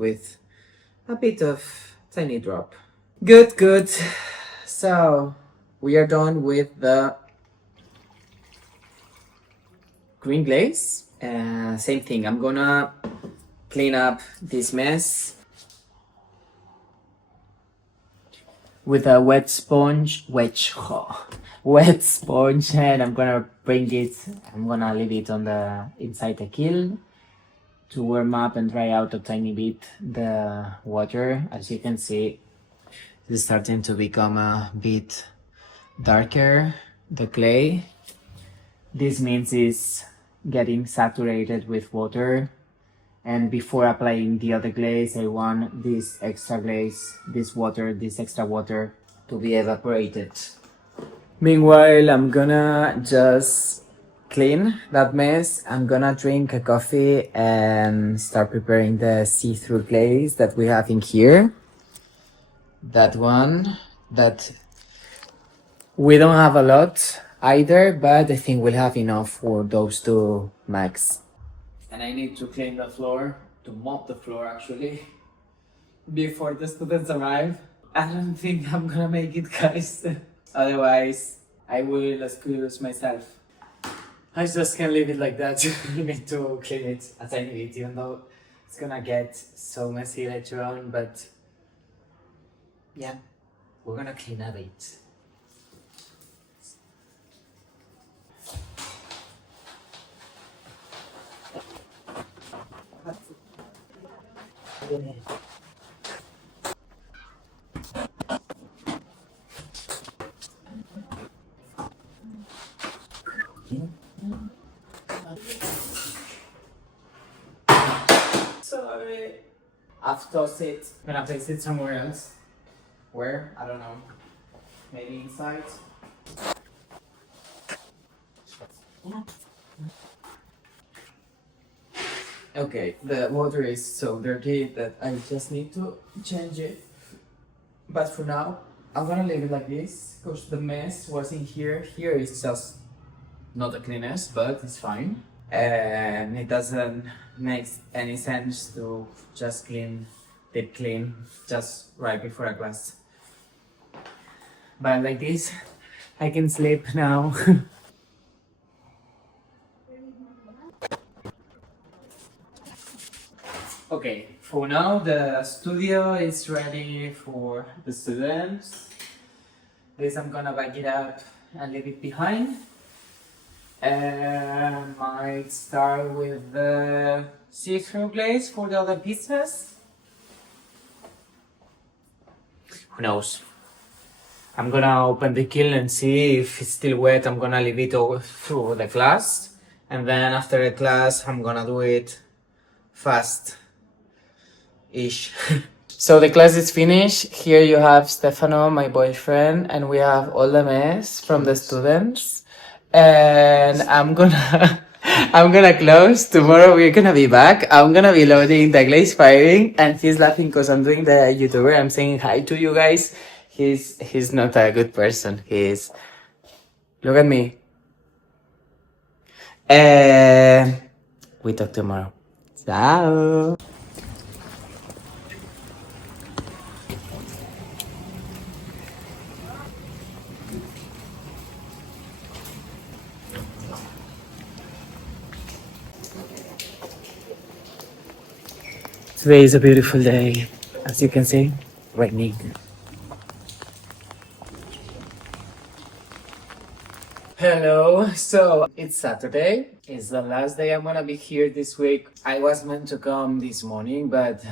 with a bit of tiny drop. Good. So we are done with the green glaze. Same thing, I'm gonna clean up this mess with a wet sponge, and I'm gonna leave it on inside the kiln to warm up and dry out a tiny bit the water. As you can see, it's starting to become a bit darker, the clay. This means it's getting saturated with water. And before applying the other glaze, I want this extra water to be evaporated. Meanwhile, I'm gonna just clean that mess. I'm gonna drink a coffee and start preparing the see-through glaze that we have in here. That one, that we don't have a lot either, but I think we'll have enough for those two max. And I need to clean the floor, to mop the floor actually, before the students arrive. I don't think I'm gonna make it, guys. Otherwise, I will excuse myself. I just can't leave it like that. I need to clean it a tiny bit, even though it's gonna get so messy later on, but yeah, we're gonna clean a bit. Sorry. I've tossed it. I'm gonna place it somewhere else. Where? I don't know. Maybe inside. Okay, the water is so dirty that I just need to change it. But for now, I'm gonna leave it like this because the mess was in here. Here is just not the cleanest, but it's fine. And it doesn't make any sense to just deep clean just right before a class. But like this, I can sleep now. Okay, for now the studio is ready for the students. This I'm gonna back it up and leave it behind. And might start with the see-through glaze for the other pieces. Who knows? I'm gonna open the kiln and see if it's still wet. I'm gonna leave it all through the class. And then after the class, I'm gonna do it fast-ish. So the class is finished. Here you have Stefano, my boyfriend, and we have all the mess from the students. And I'm gonna close. Tomorrow we're gonna be back. I'm gonna be loading the glaze firing, and he's laughing because I'm doing the YouTuber. I'm saying hi to you guys. He's not a good person. Look at me. And we talk tomorrow. Ciao. Today is a beautiful day, as you can see, raining. Hello, so it's Saturday. It's the last day I'm gonna be here this week. I was meant to come this morning, but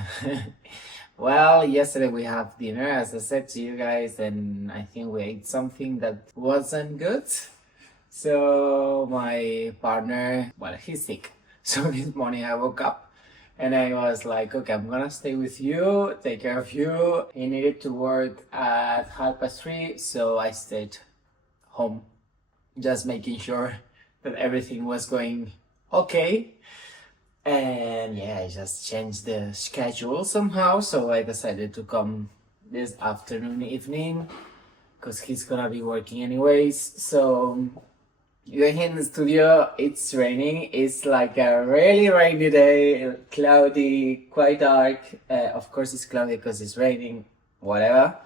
well, yesterday we have dinner, as I said to you guys, and I think we ate something that wasn't good. So my partner, well, he's sick. So this morning I woke up and I was like, okay, I'm gonna stay with you, take care of you. He needed to work at 3:30, so I stayed home, just making sure that everything was going okay. And yeah, I just changed the schedule somehow, so I decided to come this evening, because he's gonna be working anyways. So you're here in the studio, it's raining. It's like a really rainy day, cloudy, quite dark. Of course it's cloudy because it's raining, whatever.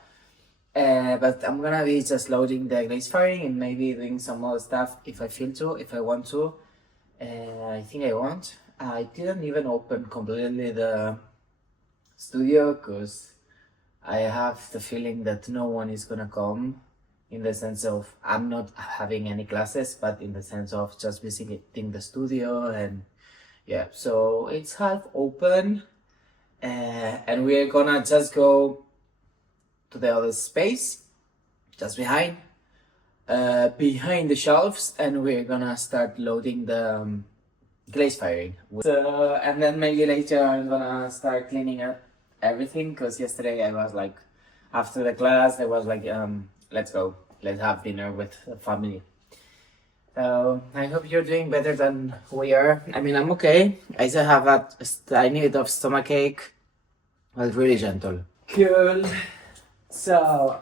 But I'm gonna be just loading the glaze firing and maybe doing some other stuff if I feel to, if I want to. I think I want. I didn't even open completely the studio because I have the feeling that no one is gonna come, in the sense of I'm not having any classes, but in the sense of just visiting the studio. And yeah, so it's half open, and we're gonna just go to the other space just behind the shelves, and we're gonna start loading the glaze firing. So, and then maybe later I'm gonna start cleaning up everything, because yesterday I was like, after the class I was like, let's go, let's have dinner with the family. So I hope you're doing better than we are. I mean, I'm okay. I still have a tiny bit of stomachache, but really gentle. Cool. So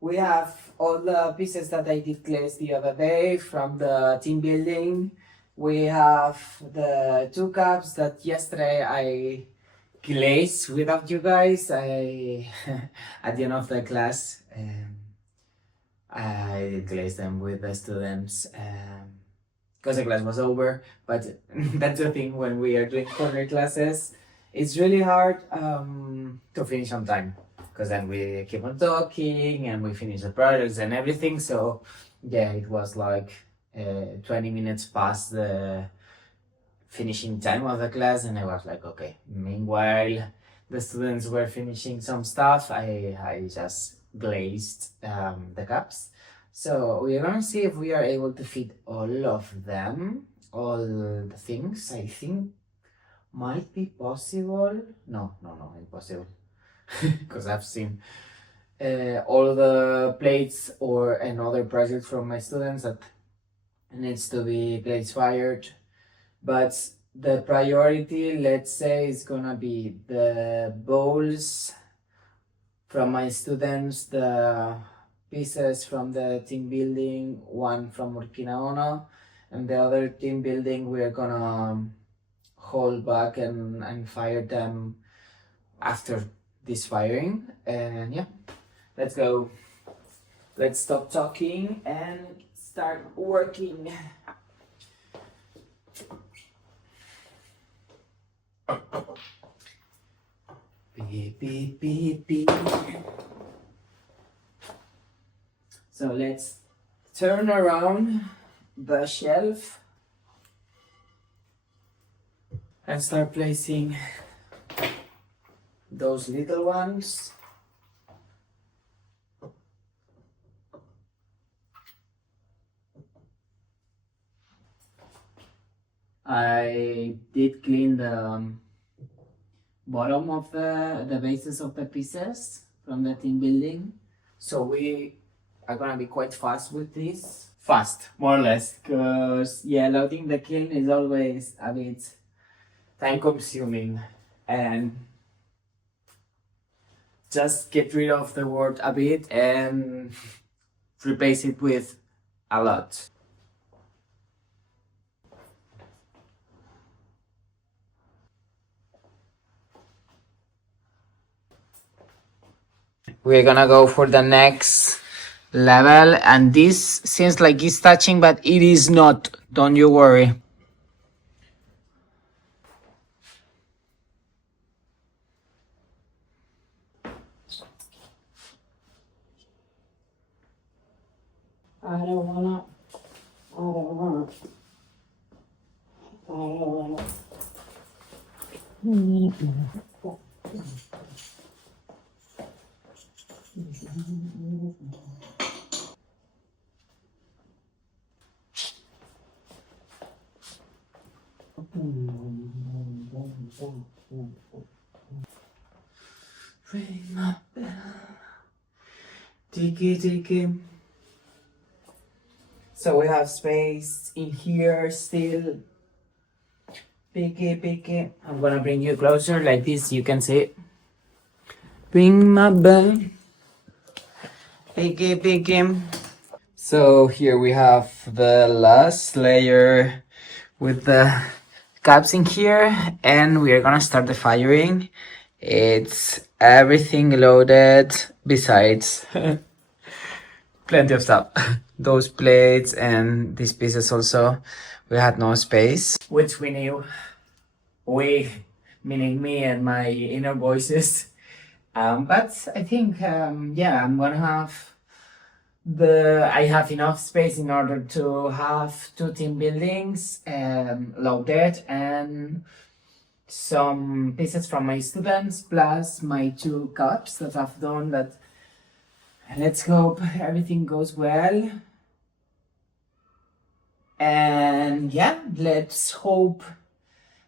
we have all the pieces that I did glaze the other day from the team building. We have the 2 cups that yesterday I glazed without you guys. I at the end of the class, I glazed them with the students because the class was over. But that's the thing when we are doing corner classes. It's really hard to finish on time, because then we keep on talking and we finish the projects and everything. So yeah, it was like 20 minutes past the finishing time of the class, and I was like, okay. Meanwhile, the students were finishing some stuff. I just glazed the cups. So we're gonna see if we are able to fit all of them, all the things. I think might be possible. No, impossible. Because I've seen all the plates or another project from my students that needs to be glaze fired. But the priority, let's say, is gonna be the bowls from my students the pieces from the team building, one from Urquinaona, and the other team building we're gonna hold back and fire them after this firing. And yeah, let's go. Let's stop talking and start working. Beep, beep, beep, beep. So let's turn around the shelf and start placing those little ones. I did clean the bottom of the bases of the pieces from the team building, so we are gonna be quite fast with this. Fast, more or less, because yeah, loading the kiln is always a bit time consuming, and just get rid of the word a bit and replace it with a lot. We're gonna go for the next level, and this seems like it's touching, but it is not, don't you worry. I don't wanna. Ring my bell, diggy diggy. So we have space in here still. Picky, picky. I'm gonna bring you closer like this, you can see. Ring my bell, picky, picky. So here we have the last layer with the caps in here, and we are gonna start the firing. It's everything loaded besides plenty of stuff. Those plates and these pieces also, we had no space, which we knew. We, meaning me and my inner voices. But I think, yeah, I'm gonna have I have enough space in order to have 2 team buildings loaded, and some pieces from my students, plus my 2 cups that I've done. That let's hope everything goes well. And yeah, let's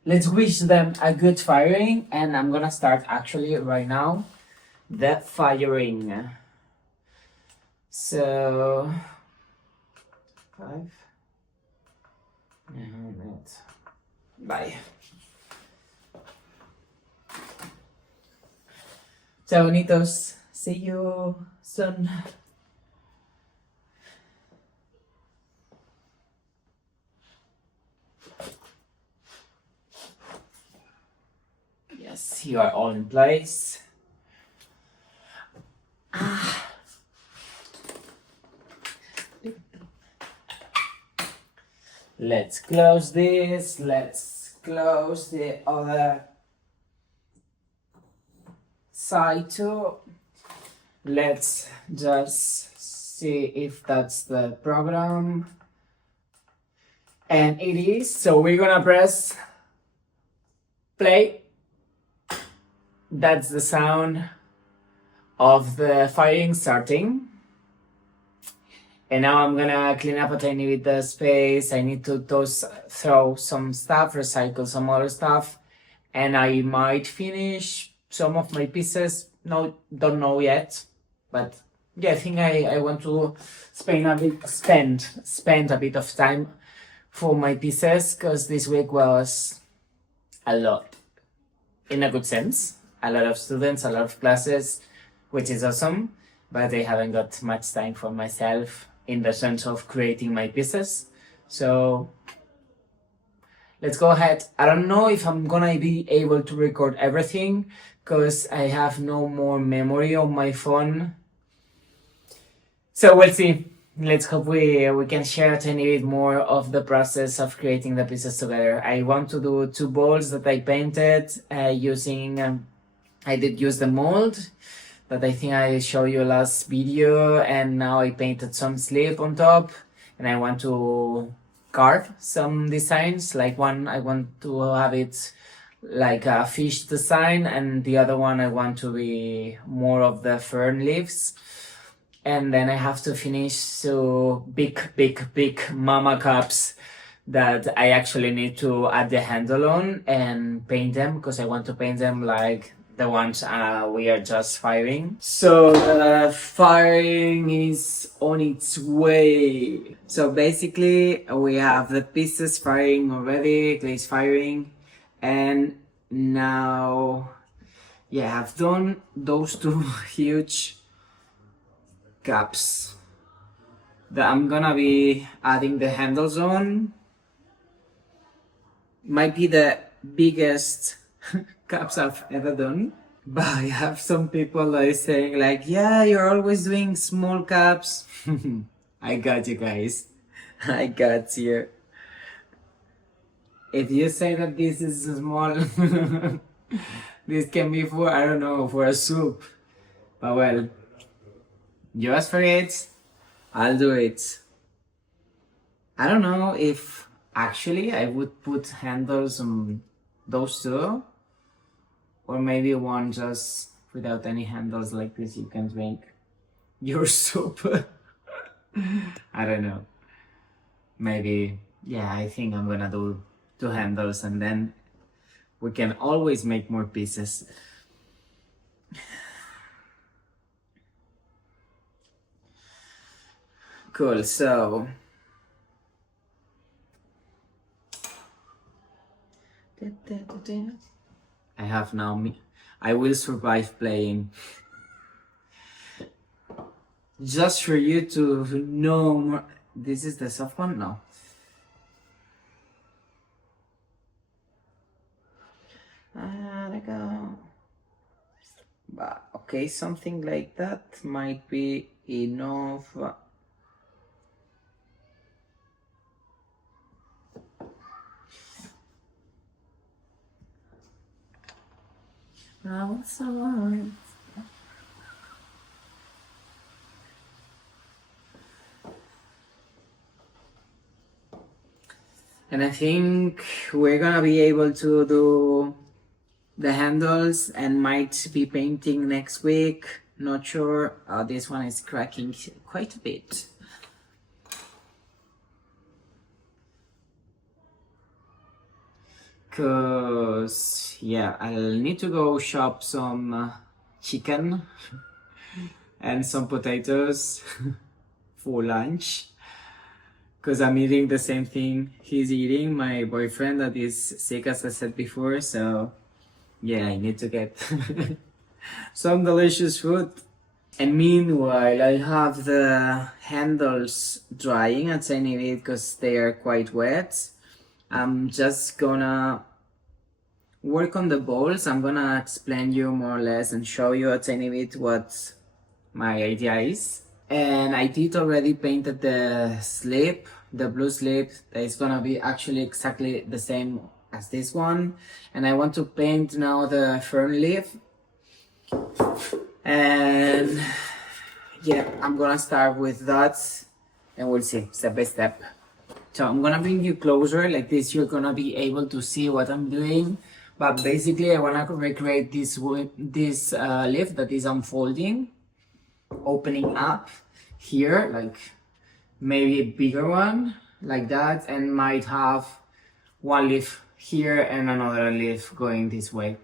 wish them a good firing, and I'm gonna start actually right now the firing. So 5 minutes. Bye. Ciao, bonitos. See you soon. Yes, you are all in place. Let's close this. Let's close the other side too. Let's just see if that's the program. And it is. So we're gonna press play. That's the sound of the firing starting. And now I'm gonna clean up a tiny bit the space. I need to throw some stuff, recycle some other stuff, and I might finish some of my pieces. No, don't know yet, but yeah, I think I want to spend a bit of time for my pieces, because this week was a lot, in a good sense. A lot of students, a lot of classes. which is awesome, but I haven't got much time for myself in the sense of creating my pieces. So let's go ahead. I don't know if I'm gonna be able to record everything because I have no more memory on my phone. So we'll see. Let's hope we can share a tiny bit more of the process of creating the pieces together. I want to do 2 bowls that I painted using, I did use the mold that I think I showed you last video, and now I painted some slip on top, and I want to carve some designs. Like one, I want to have it like a fish design, and the other one I want to be more of the fern leaves. And then I have to finish big mama cups that I actually need to add the handle on and paint them, because I want to paint them like the ones we are just firing. So the firing is on its way. So basically we have the pieces firing already, glaze firing, and now, yeah, I've done those 2 huge cups that I'm gonna be adding the handles on. Might be the biggest cups I've ever done, but I have some people that is saying like, yeah, you're always doing small cups. I got you guys. I got you. If you say that this is small, this can be for, I don't know, for a soup. But well, you ask for it, I'll do it. I don't know if actually I would put handles on those 2, or maybe one just without any handles, like this you can drink your soup. I don't know. Maybe, yeah, I think I'm gonna do 2 handles, and then we can always make more pieces. Cool, so I have now me. I will survive playing. Just for you to know more. This is the soft one? No. There we go. But okay, something like that might be enough. It's alright. And I think we're gonna be able to do the handles and might be painting next week. Not sure. This one is cracking quite a bit. Cause yeah, I'll need to go shop some chicken and some potatoes for lunch, because I'm eating the same thing he's eating, my boyfriend that is sick, as I said before. So yeah, I need to get some delicious food. And meanwhile, I have the handles drying a tiny bit because they are quite wet. I'm just gonna work on the bowls. I'm gonna explain you more or less and show you a tiny bit what my idea is. And I did already painted the slip, the blue slip, that is gonna be actually exactly the same as this one. And I want to paint now the fern leaf. And yeah, I'm gonna start with that and we'll see step by step. So I'm gonna bring you closer, like this you're gonna be able to see what I'm doing. But basically I wanna recreate this leaf that is unfolding, opening up here, like maybe a bigger one like that, and might have one leaf here and another leaf going this way.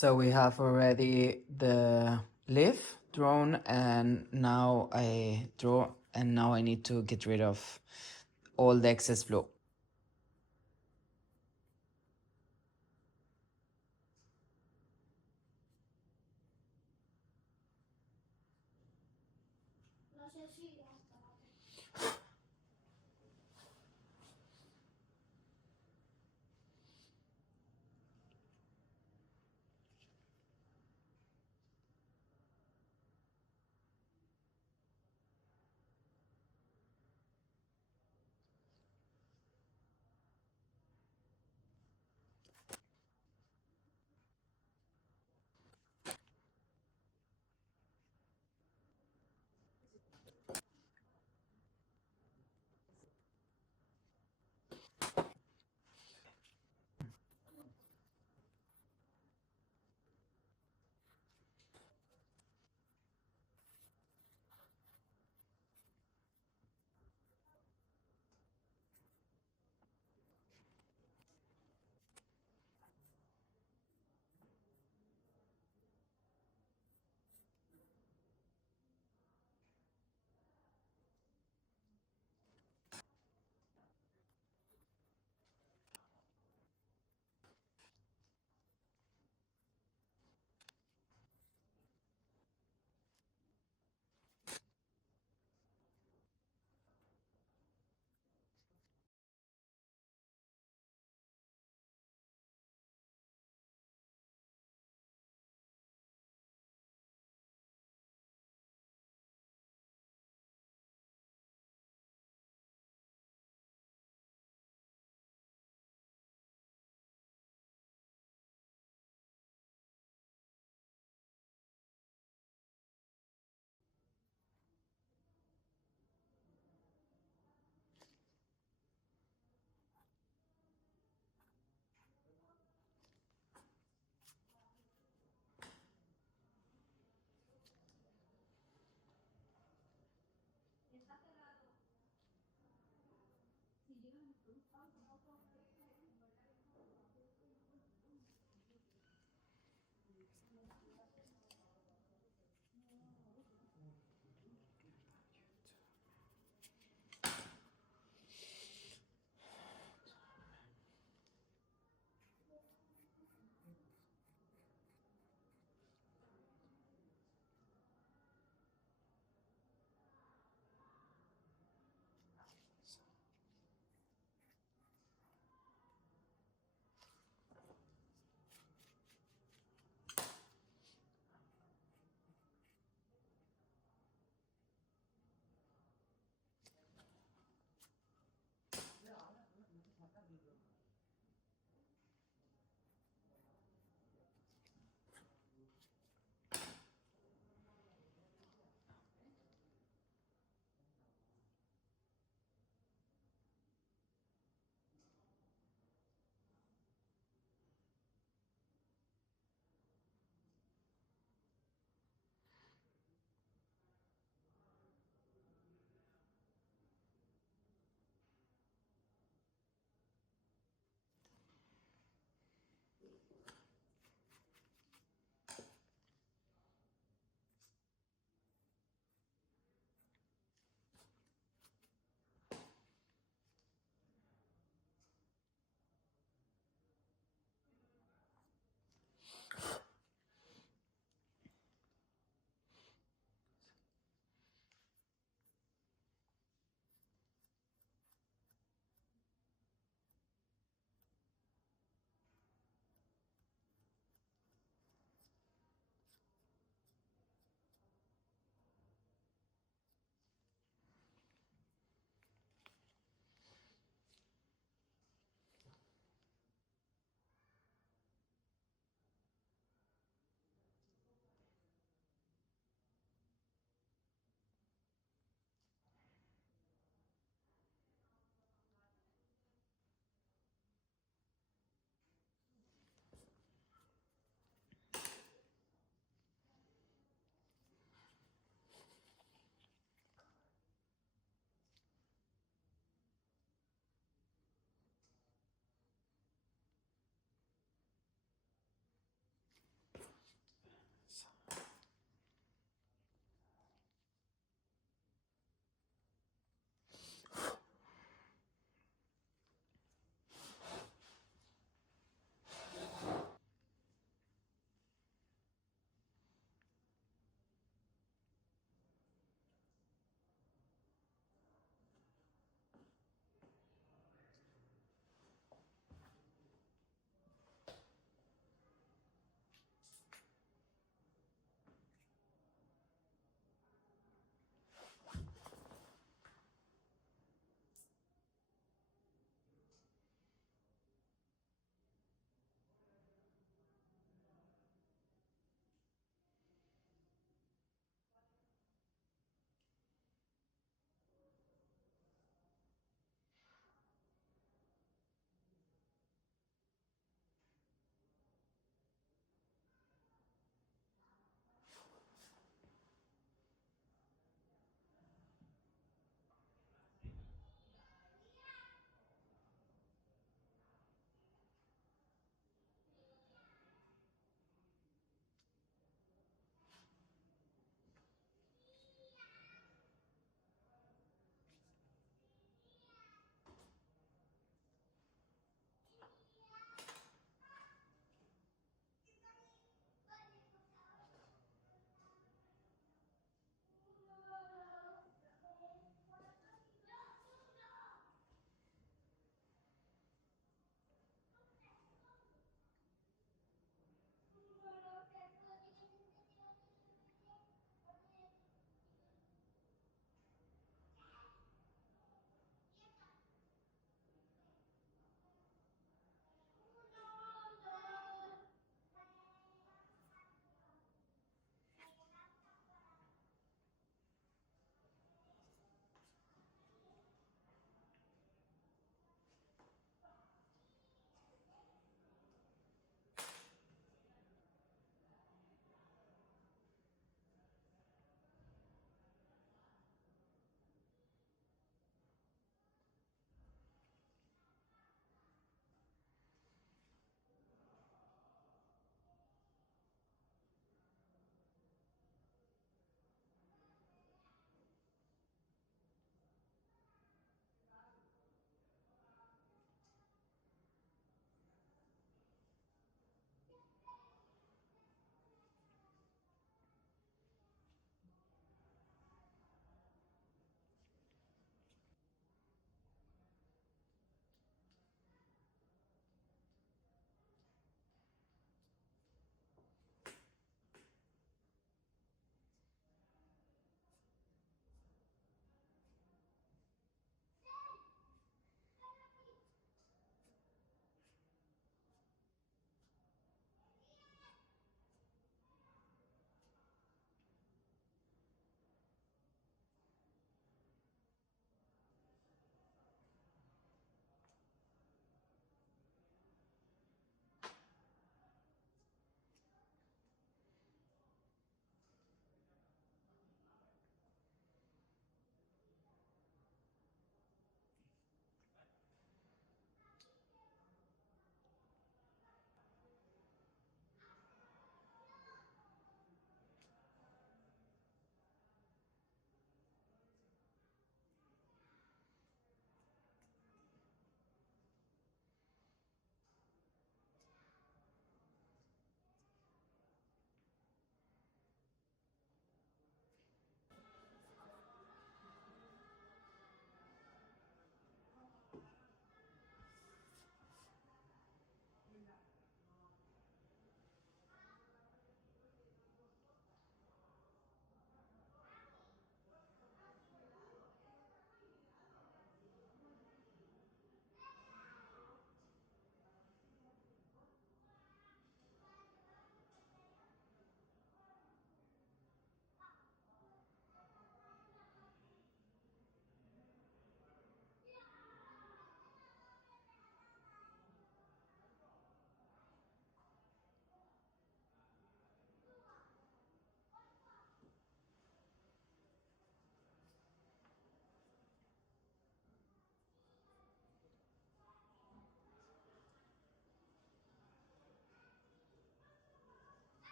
So we have already the leaf drawn, and now I draw, and now I need to get rid of all the excess glue.